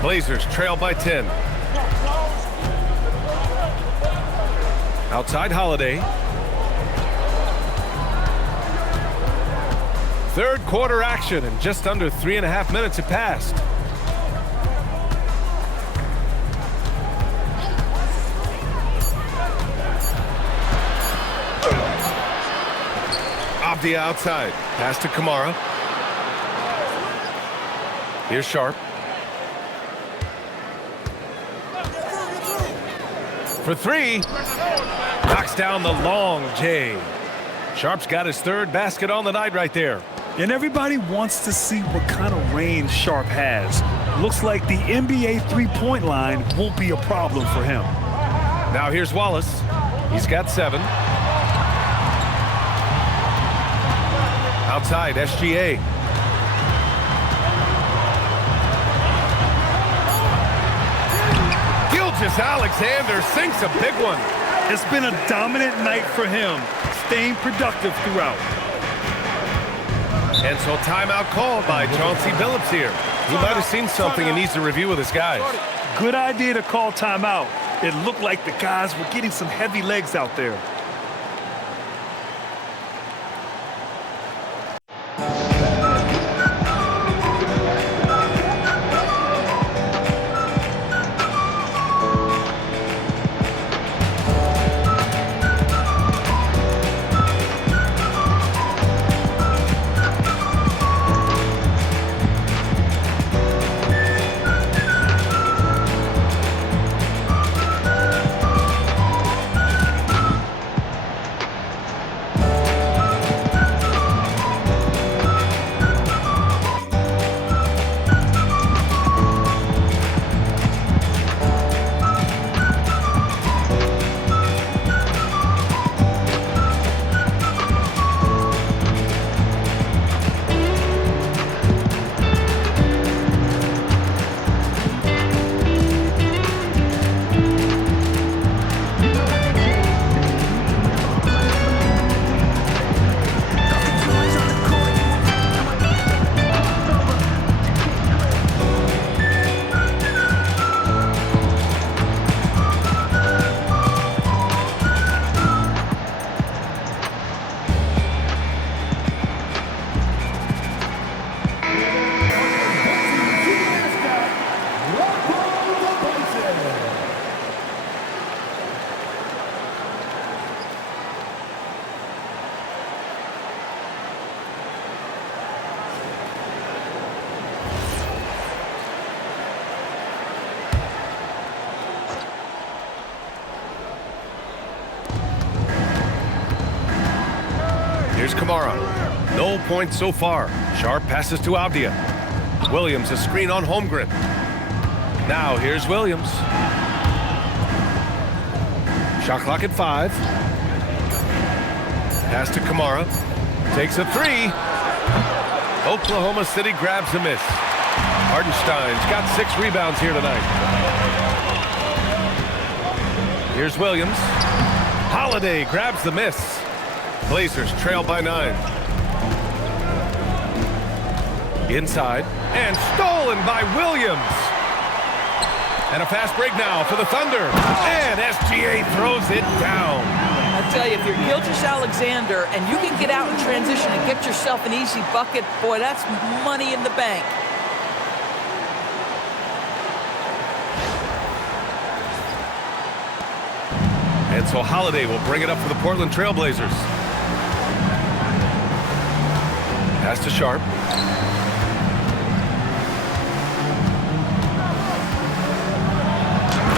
Blazers trail by 10. Outside Holiday. Third quarter action, and just under 3.5 minutes have passed. Avdija outside. Pass to Kamara. Here's Sharp. For 3. Knocks down the long J. Sharp's got his 3rd basket on the night right there. And everybody wants to see what kind of range Sharp has. Looks like the NBA three-point line won't be a problem for him. Now here's Wallace. He's got 7. Outside, SGA. Gilgeous-Alexander sinks a big one. It's been a dominant night for him, staying productive throughout. And so timeout called by Chauncey Billups here. He might have seen something and needs to review with his guys. Good idea to call timeout. It looked like the guys were getting some heavy legs out there. Kamara. No points so far. Sharp passes to Avdija. Williams a screen on Holmgren. Now here's Williams. Shot clock at 5. Pass to Kamara. Takes a 3. Oklahoma City grabs a miss. Hartenstein's got 6 rebounds here tonight. Here's Williams. Holiday grabs the miss. Blazers trail by 9. Inside and stolen by Williams. And a fast break now for the Thunder. And SGA throws it down. I tell you, if you're Gilgeous-Alexander and you can get out in transition and get yourself an easy bucket, boy, that's money in the bank. And so Holiday will bring it up for the Portland Trail Blazers. Pass to Sharp.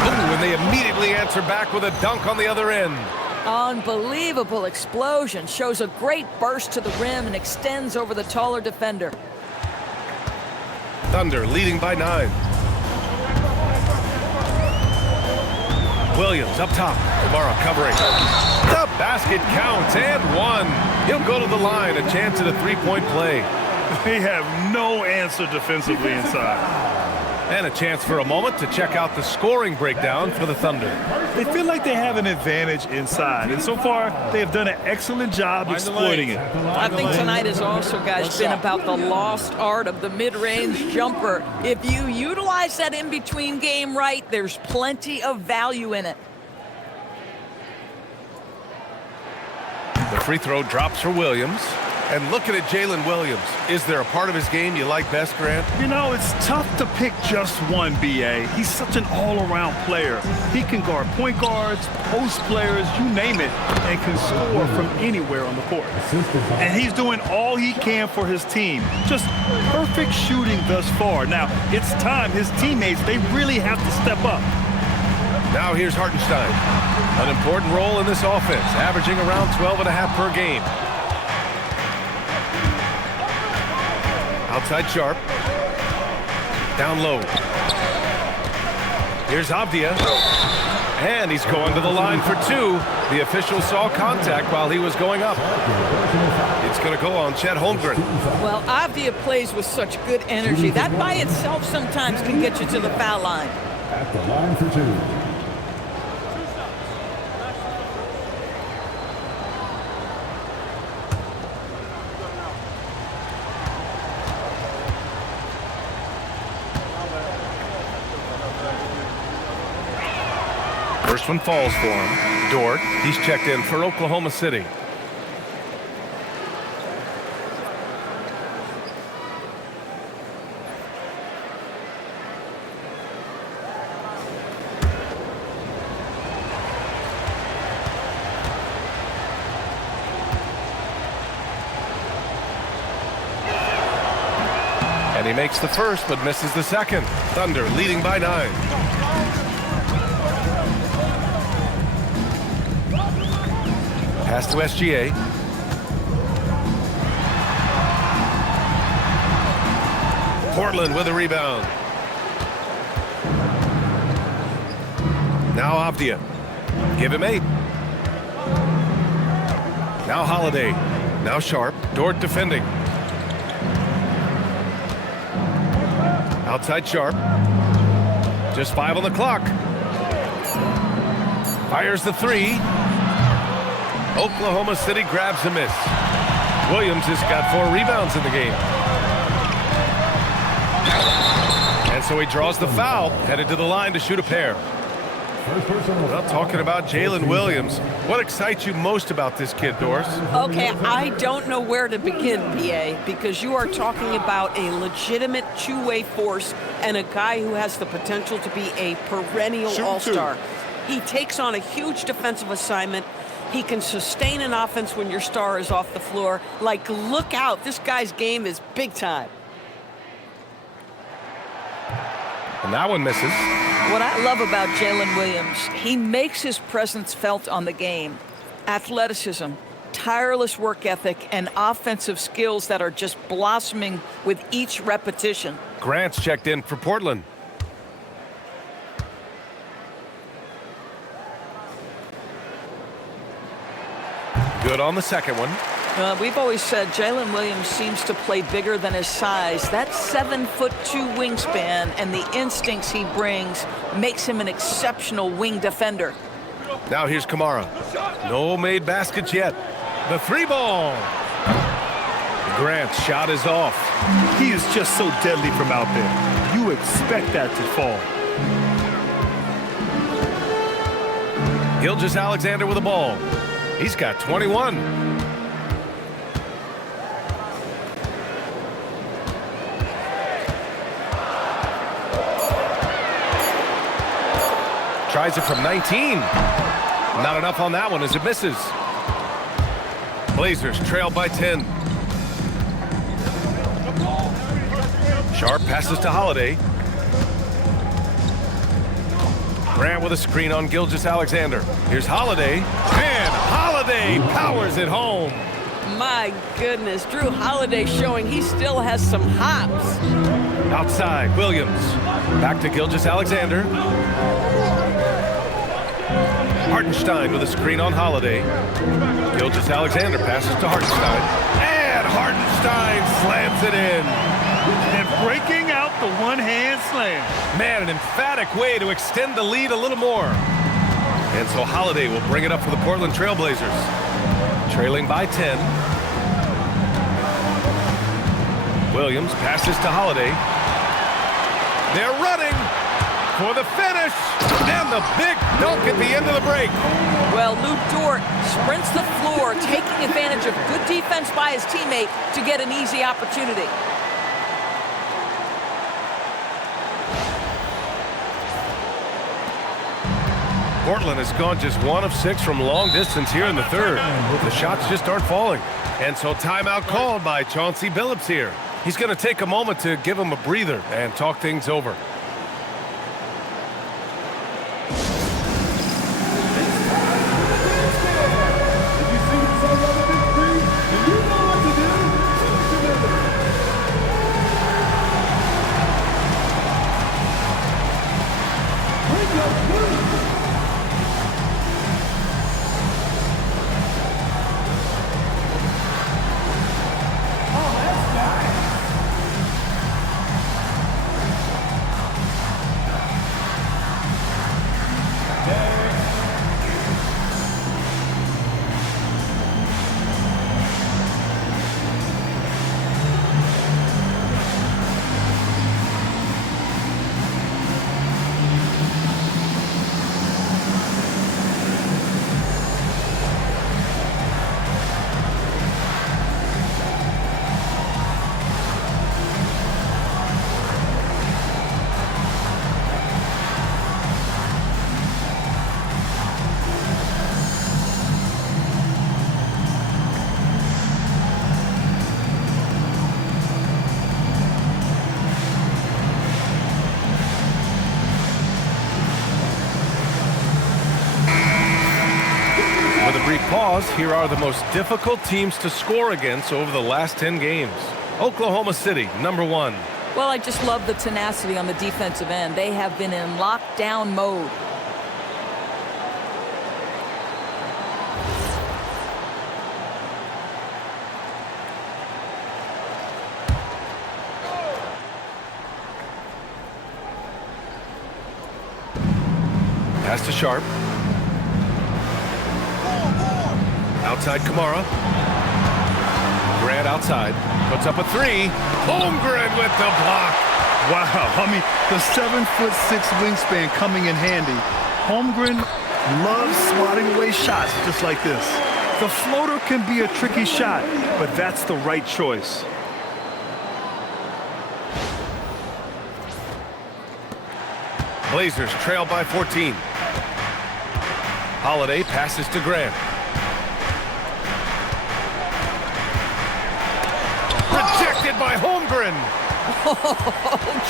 Ooh, and they immediately answer back with a dunk on the other end. Unbelievable explosion. Shows a great burst to the rim and extends over the taller defender. Thunder leading by 9. Williams up top. Kamara covering. The basket counts and 1. He'll go to the line. A chance at a 3-point play. They have no answer defensively inside. And a chance for a moment to check out the scoring breakdown for the Thunder. They feel like they have an advantage inside, and so far they have done an excellent job exploiting it. I think tonight has also, guys, been about the lost art of the mid-range jumper. If you utilize that in-between game right, there's plenty of value in it. The free throw drops for Williams. And looking at Jalen Williams, is there a part of his game you like best, Grant? You know, it's tough to pick just one, B.A. He's such an all-around player. He can guard point guards, post players, you name it, and can score from anywhere on the court. And he's doing all he can for his team. Just perfect shooting thus far. Now, it's time his teammates, they really have to step up. Now here's Hartenstein. An important role in this offense, averaging around 12.5 per game. Outside Sharp. Down low. Here's Avdija. And he's going to the line for 2. The official saw contact while he was going up. It's going to go on Chet Holmgren. Well, Avdija plays with such good energy. That by itself sometimes can get you to the foul line. At the line for 2. First one falls for him. Dort, he's checked in for Oklahoma City. And he makes the first but misses the second. Thunder leading by 9. Pass to SGA. Portland with a rebound. Now Avdija. Give him 8. Now Holiday. Now Sharp. Dort defending. Outside Sharp. Just 5 on the clock. Fires the 3. Oklahoma City grabs a miss. Williams has got 4 rebounds in the game. And so he draws the foul, headed to the line to shoot a pair. Well, talking about Jalen Williams, what excites you most about this kid, Doris? Okay, I don't know where to begin, PA, because you are talking about a legitimate two-way force and a guy who has the potential to be a perennial all-star. He takes on a huge defensive assignment. He can sustain an offense when your star is off the floor. Like, look out. This guy's game is big time. And that one misses. What I love about Jalen Williams, he makes his presence felt on the game. Athleticism, tireless work ethic and offensive skills that are just blossoming with each repetition. Grant's checked in for Portland. Good on the second one. We've always said Jalen Williams seems to play bigger than his size. That 7'2" wingspan and the instincts he brings makes him an exceptional wing defender. Now here's Kamara. No made baskets yet. The 3-ball. Grant's shot is off. He is just so deadly from out there. You expect that to fall. Gilgeous-Alexander with the ball. He's got 21. Tries it from 19. Not enough on that one as it misses. Blazers trail by 10. Sharp passes to Holiday. Grant with a screen on Gilgeous-Alexander. Here's Holiday. And Holiday powers it home. My goodness, Drew Holiday showing he still has some hops. Outside, Williams. Back to Gilgeous-Alexander. Hartenstein with a screen on Holiday. Gilgeous-Alexander passes to Hartenstein. And Hartenstein slams it in. And breaking out the one-hand slam. Man, an emphatic way to extend the lead a little more. And so Holiday will bring it up for the Portland Trail Blazers. Trailing by 10. Williams passes to Holiday. They're running for the finish. And the big dunk at the end of the break. Well, Lou Dort sprints the floor, taking advantage of good defense by his teammate to get an easy opportunity. Portland has gone just 1 of 6 from long distance here in the third. The shots just aren't falling. And so timeout called by Chauncey Billups here. He's going to take a moment to give him a breather and talk things over. Pause. Here are the most difficult teams to score against over the last 10 games. Oklahoma City, number 1. Well, I just love the tenacity on the defensive end. They have been in lockdown mode. Pass to Sharp. Outside Kamara. Grant outside. Puts up a 3. Holmgren with the block. Wow, I mean, the 7'6" wingspan coming in handy. Holmgren loves swatting away shots just like this. The floater can be a tricky shot, but that's the right choice. Blazers trail by 14. Holiday passes to Grant. Rejected by Holmgren. Oh,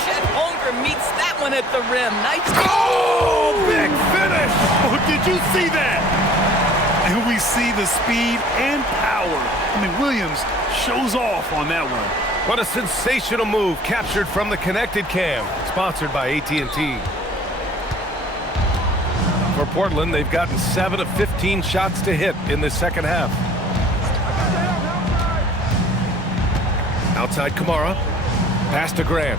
Chet Holmgren meets that one at the rim. Nice. Oh, big finish. Oh, did you see that? And we see the speed and power. I mean, Williams shows off on that one. What a sensational move captured from the connected cam, sponsored by AT&T. For Portland, they've gotten 7 of 15 shots to hit in the second half. Outside Kamara, pass to Grant.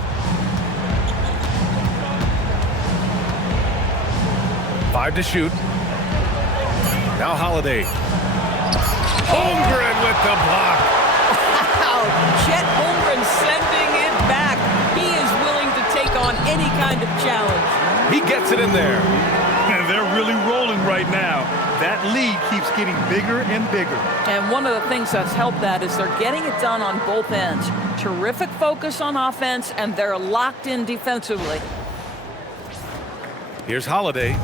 5 to shoot. Now Holiday. Holmgren with the block. Wow, Chet Holmgren sending it back. He is willing to take on any kind of challenge. He gets it in there. And they're really rolling right now. That lead keeps getting bigger and bigger. And one of the things that's helped that is they're getting it done on both ends. Terrific focus on offense, and they're locked in defensively. Here's Holiday.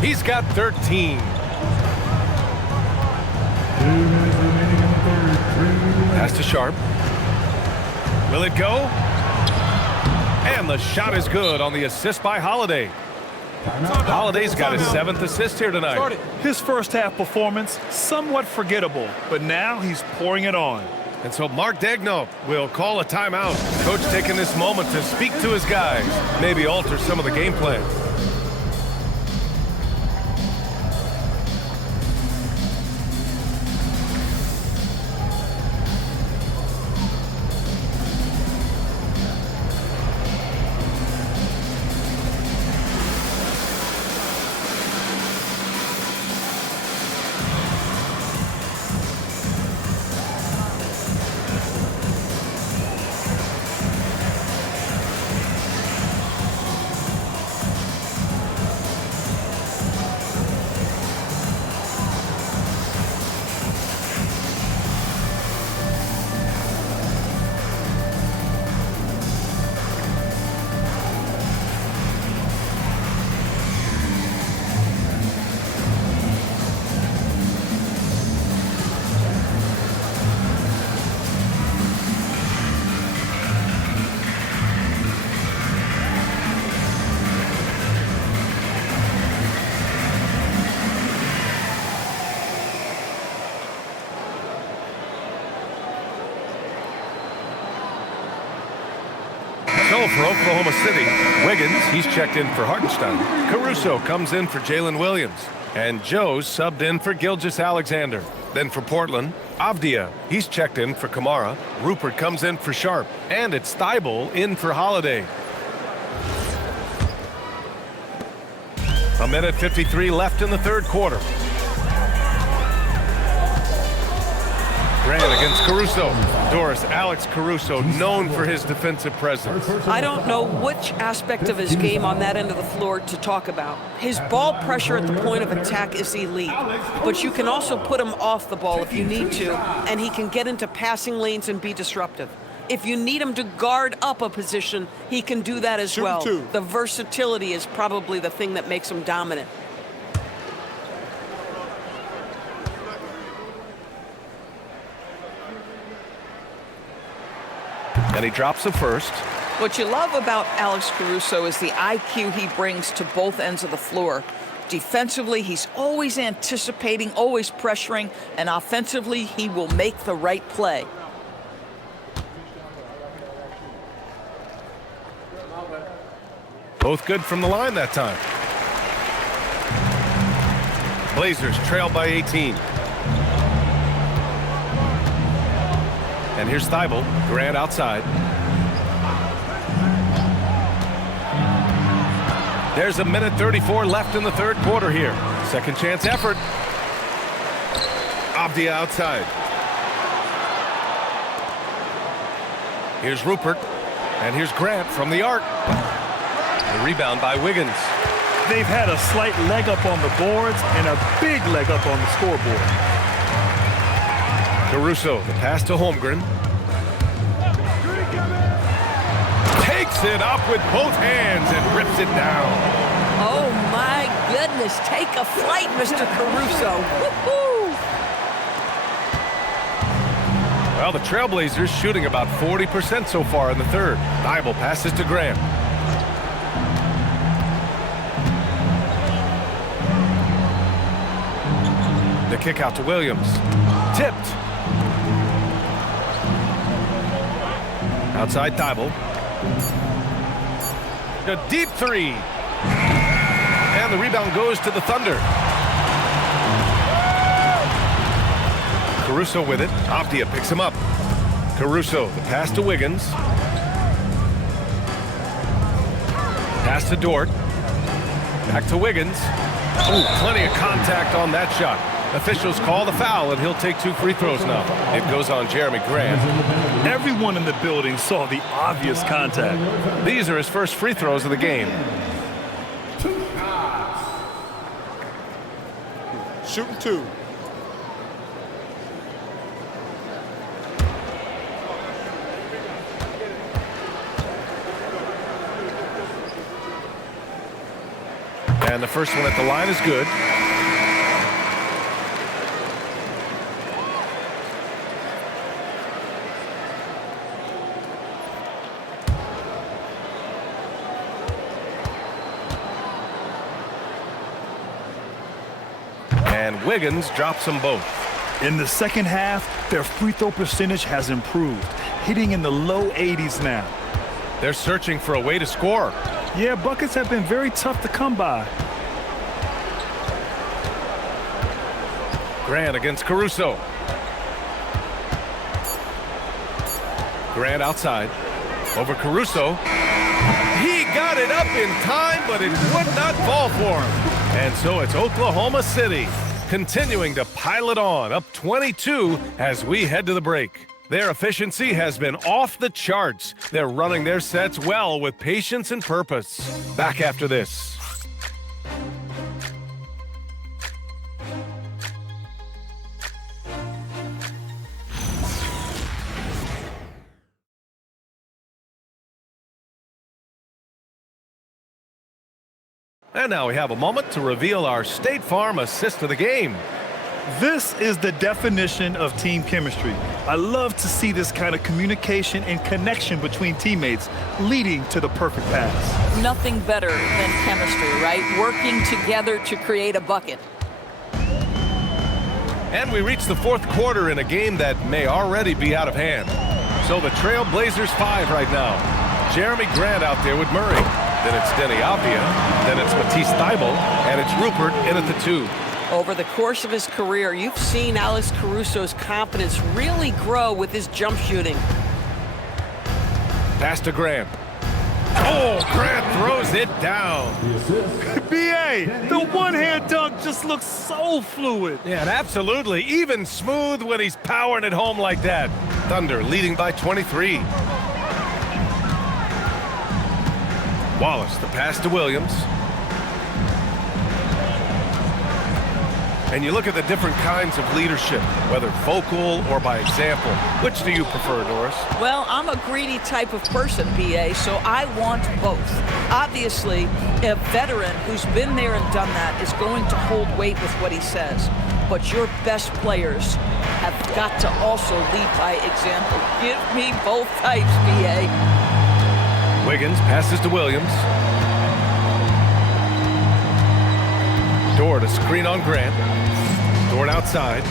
He's got 13. Pass to Sharp. Will it go? And the shot is good on the assist by Holiday. Holiday's got his 7th assist here tonight. His first half performance, somewhat forgettable, but now he's pouring it on. And so Mark Daigneault will call a timeout. Coach taking this moment to speak to his guys, maybe alter some of the game plan. So for Oklahoma City, Wiggins, he's checked in for Hartenstein. Caruso comes in for Jalen Williams. And Joe's subbed in for Gilgeous-Alexander. Then for Portland, Avdija, he's checked in for Kamara. Rupert comes in for Sharp. And it's Thybulle in for Holiday. A minute 53 left in the third quarter. Grant against Caruso. Doris, Alex Caruso, known for his defensive presence. I don't know which aspect of his game on that end of the floor to talk about. His ball pressure at the point of attack is elite, but you can also put him off the ball if you need to, and he can get into passing lanes and be disruptive. If you need him to guard up a position, he can do that as well. The versatility is probably the thing that makes him dominant. And he drops the first. What you love about Alex Caruso is the IQ he brings to both ends of the floor. Defensively, he's always anticipating, always pressuring, and offensively, he will make the right play. Both good from the line that time. Blazers trail by 18. And here's Thybulle. Grant outside. There's a minute 34 left in the third quarter here. Second chance effort. Avdija outside. Here's Rupert. And here's Grant from the arc. The rebound by Wiggins. They've had a slight leg up on the boards and a big leg up on the scoreboard. Caruso, the pass to Holmgren. Takes it up with both hands and rips it down. Oh my goodness, take a flight, Mr. Caruso. Woo-hoo! Well, the Trailblazers shooting about 40% so far in the third. Thybulle passes to Grant. The kick out to Williams. Tipped. Outside Thibault. A deep three. And the rebound goes to the Thunder. Caruso with it. Avdija picks him up. Caruso, the pass to Wiggins. Pass to Dort. Back to Wiggins. Oh, plenty of contact on that shot. Officials call the foul, and he'll take 2 free throws now. It goes on Jeremy Grant. Everyone in the building saw the obvious contact. These are his first free throws of the game. Shooting 2. And the first one at the line is good. And Wiggins drops them both. In the second half, their free throw percentage has improved, hitting in the low 80s now. They're searching for a way to score. Yeah, buckets have been very tough to come by. Grant against Caruso. Grant outside. Over Caruso. He got it up in time, but it would not fall for him. And so it's Oklahoma City continuing to pile it on, up 22 as we head to the break. Their efficiency has been off the charts. They're running their sets well with patience and purpose. Back after this. And now we have a moment to reveal our State Farm assist of the game. This is the definition of team chemistry. I love to see this kind of communication and connection between teammates leading to the perfect pass. Nothing better than chemistry, right? Working together to create a bucket. And we reach the fourth quarter in a game that may already be out of hand. So the Trail Blazers 5 right now. Jeremy Grant out there with Murray. Then it's Deni Avdija. Then it's Matisse Thybulle. And it's Rupert in at the 2. Over the course of his career, you've seen Alex Caruso's confidence really grow with his jump shooting. Pass to Grant. Oh, Grant throws it down. B.A., the one-hand dunk just looks so fluid. Yeah, and absolutely even smooth when he's powering it home like that. Thunder leading by 23. Wallace, the pass to Williams. And you look at the different kinds of leadership, whether vocal or by example. Which do you prefer, Doris? Well, I'm a greedy type of person, B.A., so I want both. Obviously, a veteran who's been there and done that is going to hold weight with what he says. But your best players have got to also lead by example. Give me both types, B.A. Wiggins passes to Williams. Dort, a screen on Grant. Dort outside.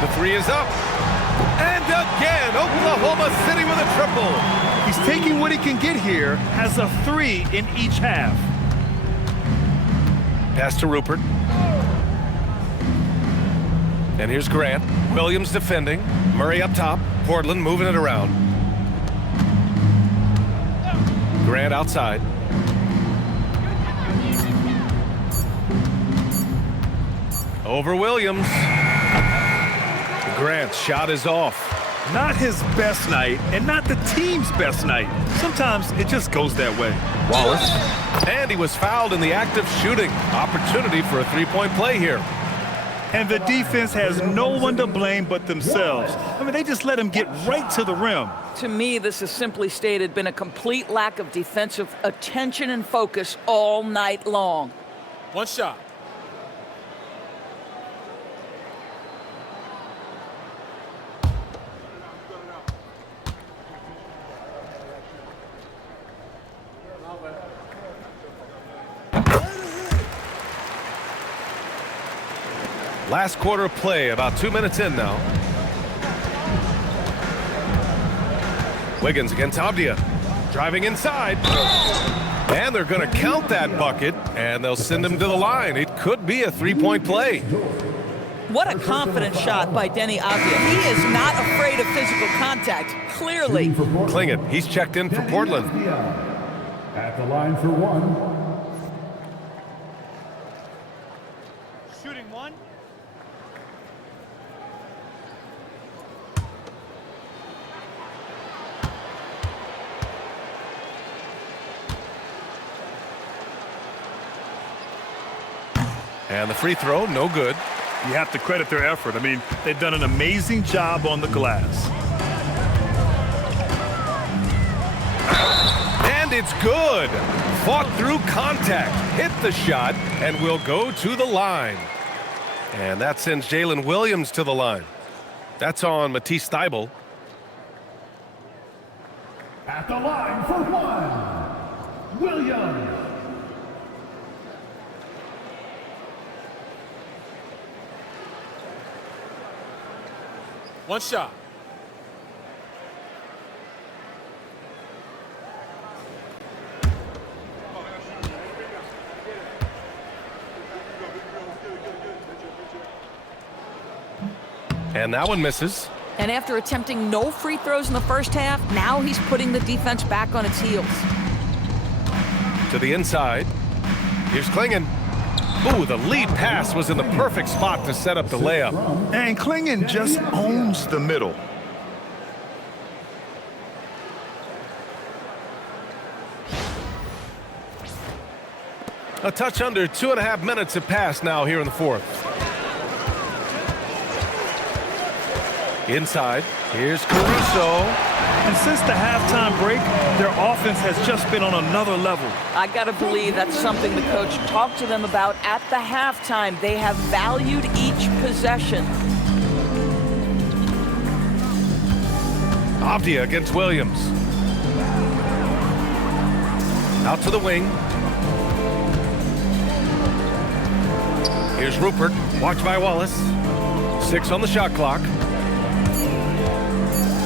The 3 is up. And again, Oklahoma City with a triple. He's taking what he can get here, has a 3 in each half. Pass to Rupert. And here's Grant. Williams defending. Murray up top. Portland moving it around. Grant outside. Over Williams. Grant's shot is off. Not his best night, and not the team's best night. Sometimes it just goes that way. Wallace. And he was fouled in the act of shooting. Opportunity for a three-point play here. And the defense has no one to blame but themselves. I mean, they just let him get right to the rim. To me, this has simply stated been a complete lack of defensive attention and focus all night long. One shot. Last quarter of play, about 2 minutes in now. Wiggins against Avdija. Driving inside. And they're going to count that bucket, and they'll send him to the line. It could be a three-point play. What a confident shot by Deni Avdija. He is not afraid of physical contact, clearly. Clingan, he's checked in for Portland. At the line for one. Shooting one. And the free throw, no good. You have to credit their effort. I mean, they've done an amazing job on the glass. And it's good. Fought through contact, hit the shot, and will go to the line. And that sends Jalen Williams to the line. That's on Matisse Thybulle. At the line for one, Williams. One shot. And that one misses. And after attempting no free throws in the first half, now he's putting the defense back on its heels. To the inside. Here's Clingan. Ooh, the lead pass was in the perfect spot to set up the layup. And Clingan just owns the middle. A touch under 2.5 minutes have passed now here in the fourth. Inside, here's Caruso. And since the halftime break, their offense has just been on another level. I got to believe that's something the coach talked to them about at the halftime. They have valued each possession. Avdija against Williams. Out to the wing. Here's Rupert, watched by Wallace. 6 on the shot clock.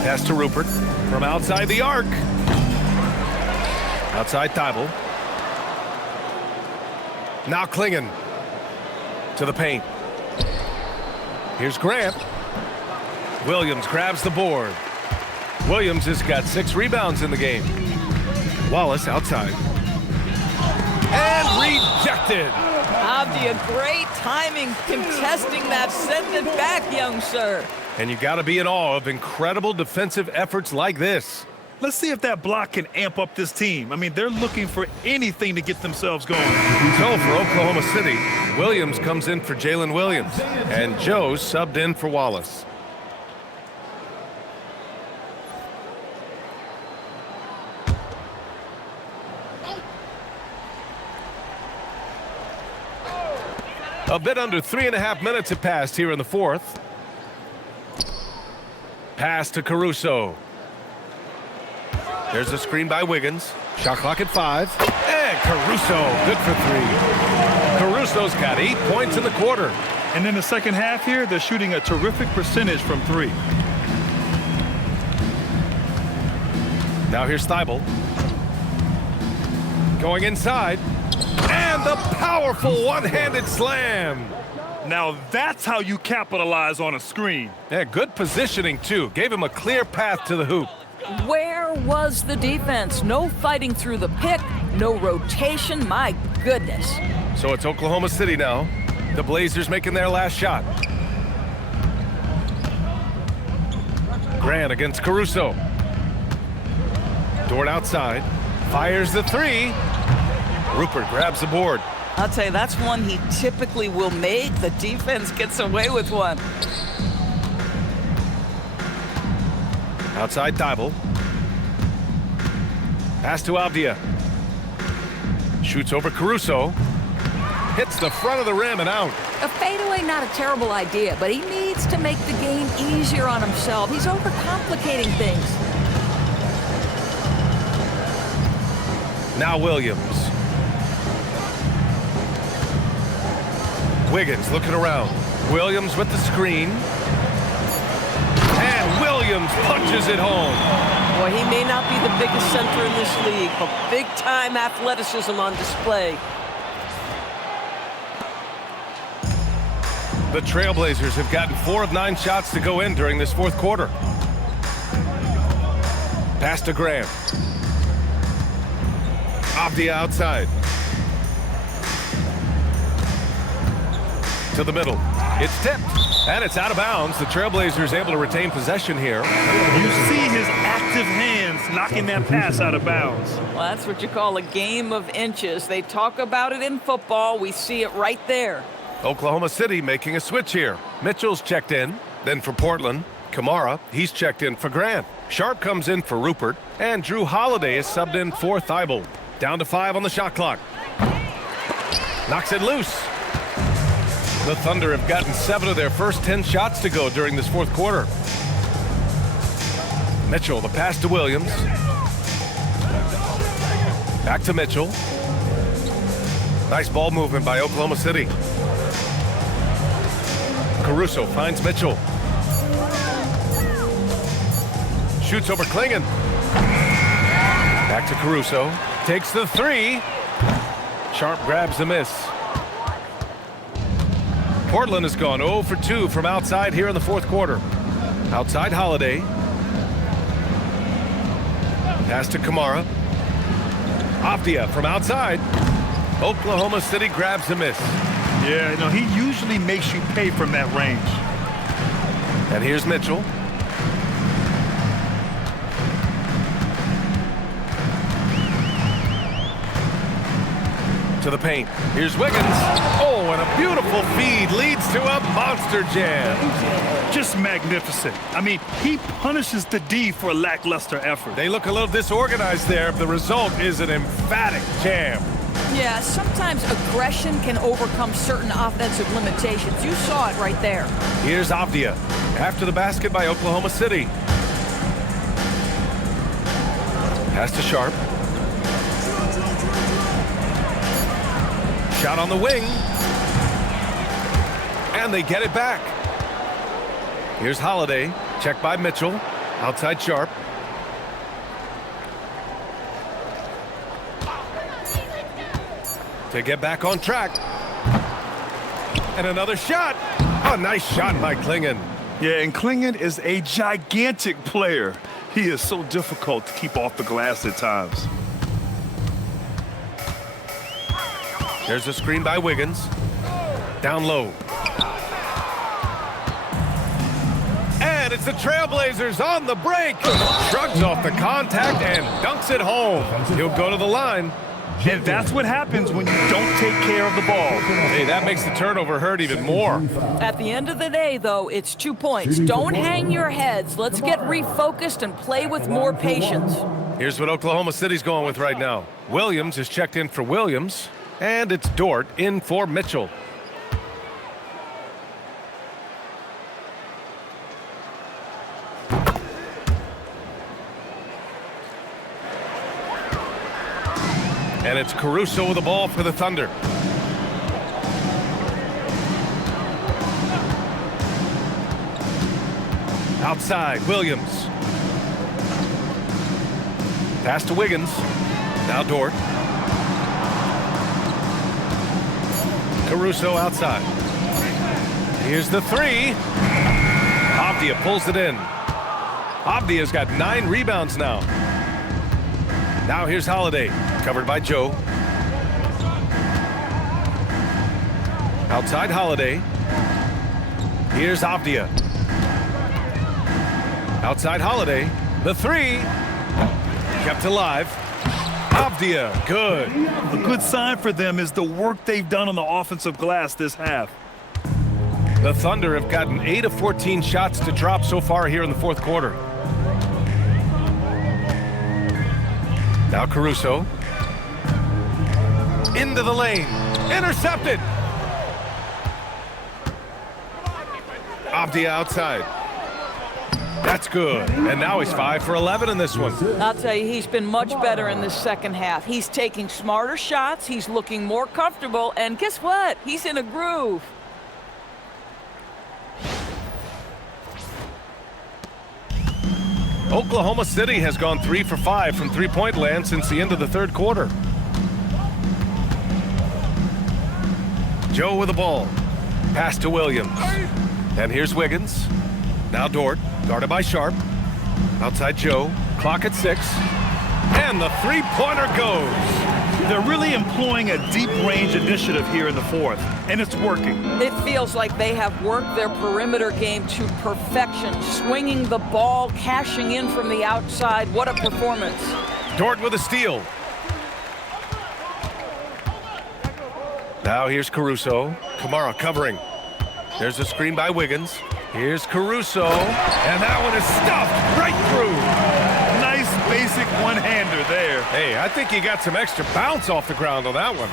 Pass to Rupert from outside the arc. Outside Thybulle. Now Clingan to the paint. Here's Grant. Williams grabs the board. Williams has got 6 rebounds in the game. Wallace outside. And rejected. Avdija, great timing, contesting that. Send it back, young sir. And you got to be in awe of incredible defensive efforts like this. Let's see if that block can amp up this team. I mean, they're looking for anything to get themselves going. So for Oklahoma City, Williams comes in for Jalen Williams, and Joe subbed in for Wallace. A bit under 3.5 minutes have passed here in the fourth. Pass to Caruso. There's a screen by Wiggins. Shot clock at 5. And Caruso, good for 3. Caruso's got 8 points in the quarter. And in the second half here, they're shooting a terrific percentage from 3. Now here's Thybulle. Going inside. And the powerful one-handed slam. Now that's how you capitalize on a screen. Yeah, good positioning, too. Gave him a clear path to the hoop. Where was the defense? No fighting through the pick, no rotation. My goodness. So it's Oklahoma City now. The Blazers making their last shot. Grant against Caruso. Dort outside. Fires the 3. Rupert grabs the board. I'll tell you, that's one he typically will make. The defense gets away with one. Outside Thybulle. Pass to Avdija. Shoots over Caruso. Hits the front of the rim and out. A fadeaway, not a terrible idea, but he needs to make the game easier on himself. He's overcomplicating things. Now Williams. Wiggins looking around. Williams with the screen. And Williams punches it home. Boy, he may not be the biggest center in this league, but big-time athleticism on display. The Trailblazers have gotten 4 of 9 shots to go in during this fourth quarter. Pass to Graham. Avdija outside. To the middle. It's tipped, and it's out of bounds. The Trailblazers able to retain possession here. You see his active hands knocking that pass out of bounds. Well, that's what you call a game of inches. They talk about it in football. We see it right there. Oklahoma City making a switch here. Mitchell's checked in. Then for Portland, Kamara, he's checked in for Grant. Sharp comes in for Rupert, and Drew Holiday is subbed in for Thibault. Down to 5 on the shot clock. Knocks it loose. The Thunder have gotten 7 of their first 10 shots to go during this fourth quarter. Mitchell, the pass to Williams. Back to Mitchell. Nice ball movement by Oklahoma City. Caruso finds Mitchell. Shoots over Clingan. Back to Caruso. Takes the 3. Sharp grabs the miss. Portland has gone 0 for 2 from outside here in the fourth quarter. Outside Holiday. Pass to Kamara. Avdija from outside. Oklahoma City grabs the miss. Yeah, no, he usually makes you pay from that range. And here's Mitchell. To the paint. Here's Wiggins. Oh, and a beautiful feed leads to a monster jam. Just magnificent. I mean, he punishes the D for a lackluster effort. They look a little disorganized there. The result is an emphatic jam. Yeah, sometimes aggression can overcome certain offensive limitations. You saw it right there. Here's Avdija after the basket by Oklahoma City. Pass to Sharp. Shot on the wing. And they get it back. Here's Holiday. Checked by Mitchell. Outside Sharp. To get back on track. And another shot. A nice shot by Clingan. Yeah, and Clingan is a gigantic player. He is so difficult to keep off the glass at times. There's a screen by Wiggins. Down low. And it's the Trailblazers on the break. Shrugs off the contact and dunks it home. He'll go to the line. And that's what happens when you don't take care of the ball. Hey, that makes the turnover hurt even more. At the end of the day, though, it's 2 points. Don't hang your heads. Let's get refocused and play with more patience. Here's what Oklahoma City's going with right now. Williams is checked in for Williams. And it's Dort in for Mitchell. And it's Caruso with the ball for the Thunder. Outside, Williams. Pass to Wiggins. Now Dort. Caruso outside. Here's the 3. Avdija pulls it in. Avdija's got 9 rebounds now. Now here's Holiday, covered by Joe. Outside Holiday. Here's Avdija. Outside Holiday. The 3. Kept alive. Avdija, good. A good sign for them is the work they've done on the offensive glass this half. The Thunder have gotten 8 of 14 shots to drop so far here in the fourth quarter. Now Caruso. Into the lane. Intercepted. Avdija outside. That's good. And now he's 5 for 11 in this one. I'll tell you, he's been much better in the second half. He's taking smarter shots. He's looking more comfortable. And guess what? He's in a groove. Oklahoma City has gone 3 for 5 from three-point land since the end of the third quarter. Joe with the ball. Pass to Williams. And here's Wiggins. Now Dort, guarded by Sharp. Outside Joe. Clock at 6. And the three-pointer goes. They're really employing a deep-range initiative here in the fourth, and it's working. It feels like they have worked their perimeter game to perfection, swinging the ball, cashing in from the outside. What a performance. Dort with a steal. Now here's Caruso. Kamara covering. There's a screen by Wiggins. Here's Caruso. And that one is stuffed right through. Nice basic one-hander there. Hey, I think he got some extra bounce off the ground on that one.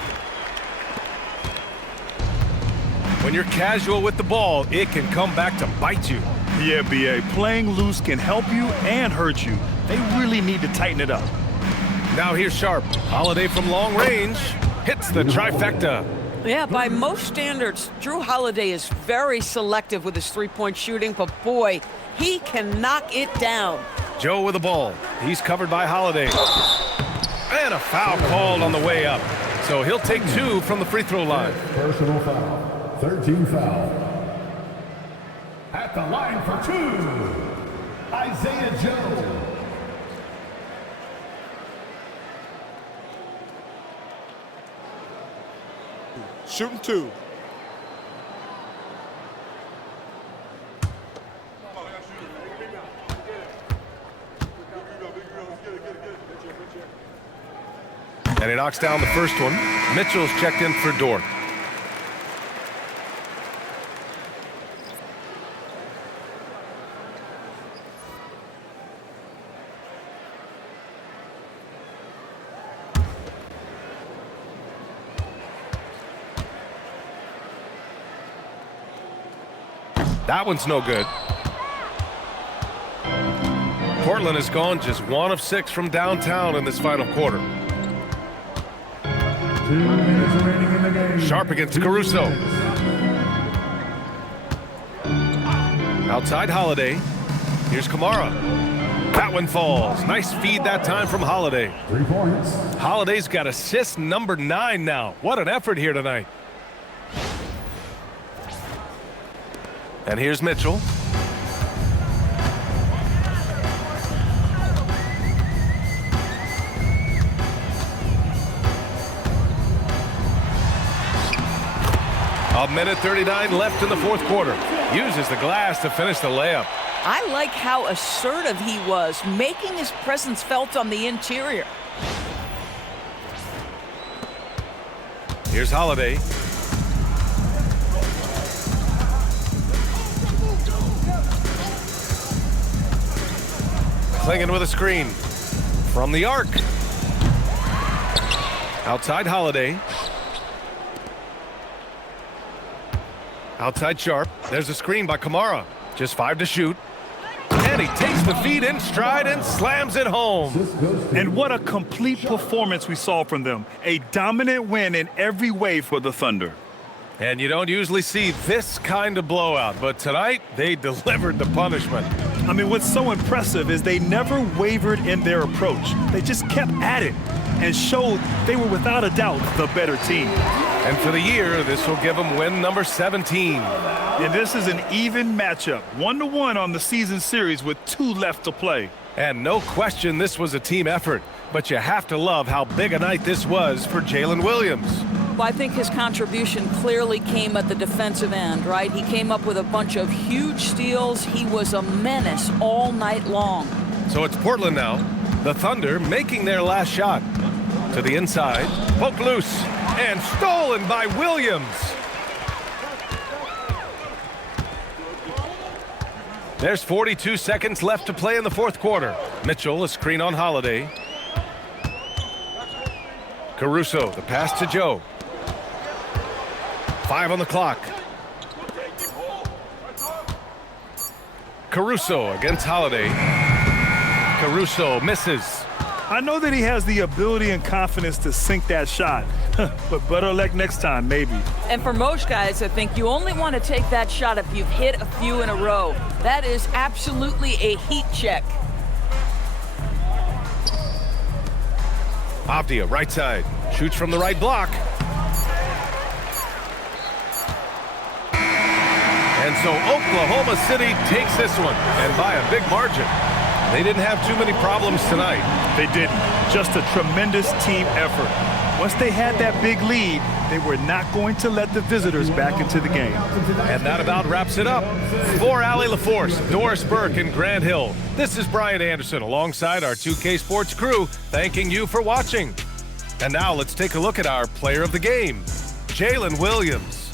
When you're casual with the ball, it can come back to bite you. Yeah, B.A. Playing loose can help you and hurt you. They really need to tighten it up. Now here's Sharp. Holiday from long range. Hits the trifecta. Yeah, by most standards, Jrue Holiday is very selective with his three-point shooting, but boy, he can knock it down. Joe with the ball. He's covered by Holiday. And a foul called on the way up. So he'll take 2 from the free throw line. Personal foul. 13 foul. At the line for 2, Isaiah Joe. Shooting 2. And he knocks down the first one. Mitchell's checked in for Dort. That one's no good. Portland has gone just 1 of 6 from downtown in this final quarter. 2 minutes remaining in the game. Sharp against Caruso. Outside Holiday. Here's Kamara. That one falls. Nice feed that time from Holiday. 3 points. Holiday's got assist number 9 now. What an effort here tonight. And here's Mitchell. A minute 39 left in the fourth quarter. Uses the glass to finish the layup. I like how assertive he was, making his presence felt on the interior. Here's Holiday. Clingan with a screen from the arc. Outside Holiday. Outside Sharp. There's a screen by Kamara. Just 5 to shoot. And he takes the feed in stride and slams it home. And what a complete performance we saw from them. A dominant win in every way for the Thunder. And you don't usually see this kind of blowout, but tonight they delivered the punishment. I mean, what's so impressive is they never wavered in their approach. They just kept at it and showed they were without a doubt the better team. And for the year, this will give them win number 17. And this is an even matchup, 1-1 on the season series with 2 left to play. And no question this was a team effort, but you have to love how big a night this was for Jalen Williams. Well, I think his contribution clearly came at the defensive end, right? He came up with a bunch of huge steals. He was a menace all night long. So it's Portland now. The Thunder making their last shot. To the inside, poked loose, and stolen by Williams. There's 42 seconds left to play in the fourth quarter. Mitchell, a screen on Holiday. Caruso, the pass to Joe. 5 on the clock. Caruso against Holiday. Caruso misses. I know that he has the ability and confidence to sink that shot, but better luck next time, maybe. And for most guys, I think you only want to take that shot if you've hit a few in a row. That is absolutely a heat check. Avdija, right side. Shoots from the right block. And so Oklahoma City takes this one, and by a big margin. They didn't have too many problems tonight. They didn't. Just a tremendous team effort. Once they had that big lead, they were not going to let the visitors back into the game. And that about wraps it up. For Allie LaForce, Doris Burke, and Grant Hill, this is Brian Anderson alongside our 2K Sports crew, thanking you for watching. And now let's take a look at our player of the game, Jalen Williams.